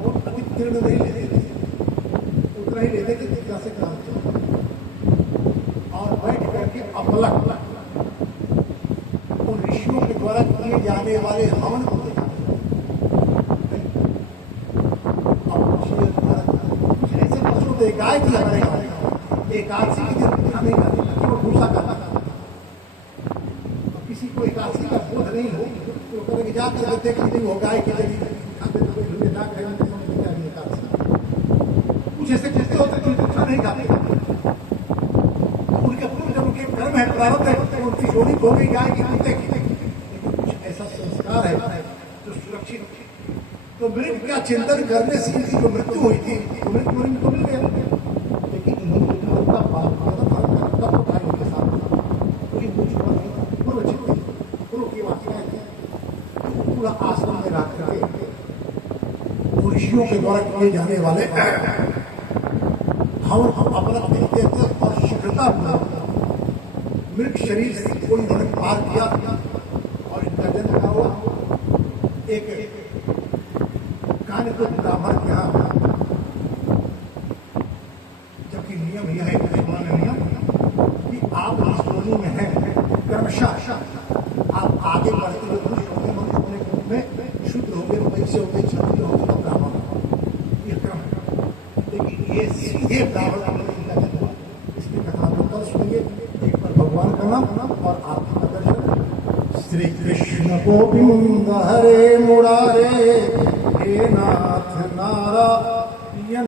वो अधिक तीर्ण नहीं लेते थे, उतना ही लेते थे जितना से काम चला और बैठ करके अपलक उन ऋषियों के द्वारा किए जाने वाले हवन को देखा। ऐसे पशु तो गाय की हमारे एकादशी के दिन पूजा नहीं करते केवल भूसा करता था। किसी को एकादशी का बोध नहीं हो तो करेंगे जाकर देख नहीं हो गाय की कुछ ऐसे कहते होते जो भूसा नहीं खाते उनके पूर्व जब उनके कर्म है प्रारब्ध है उनकी जोड़ी हो गई गाय की कुत्ते की कुछ ऐसा संस्कार है जो सुरक्षित। तो मृत्यु का चिंतन करने से किसी को मृत्यु हुई थी तो मृत्यु को मिल गया लेकिन उनका तब उठाए उनके साथ कोई पूर्व चिंतन पूर्व की वासनाएं पूरा आश्रम में रख करके ऋषियों के द्वारा किए जाने वाले हम अपना देखते थे और शीघ्रता मृत शरीर से कोई उन्होंने पार किया और इनका जन्म का हुआ एक कानपुर ब्राह्मण के यहाँ। जबकि नियम यह है नियम कि आप इस योनि में हैं क्रमशः आप आगे बढ़ते हुए पुरुष होंगे मनुष्य होने के रूप में शुद्ध होंगे वैश्य होंगे क्षत्रिय होंगे तो ब्राह्मण ये क्रम है। लेकिन ये सीधे ब्राह्मण इसकी कथा को कल सुनिए। एक पर भगवान का नाम और आपका दर्शन। श्री कृष्ण गोविंद हरे मुरारे हे नाथ नारायण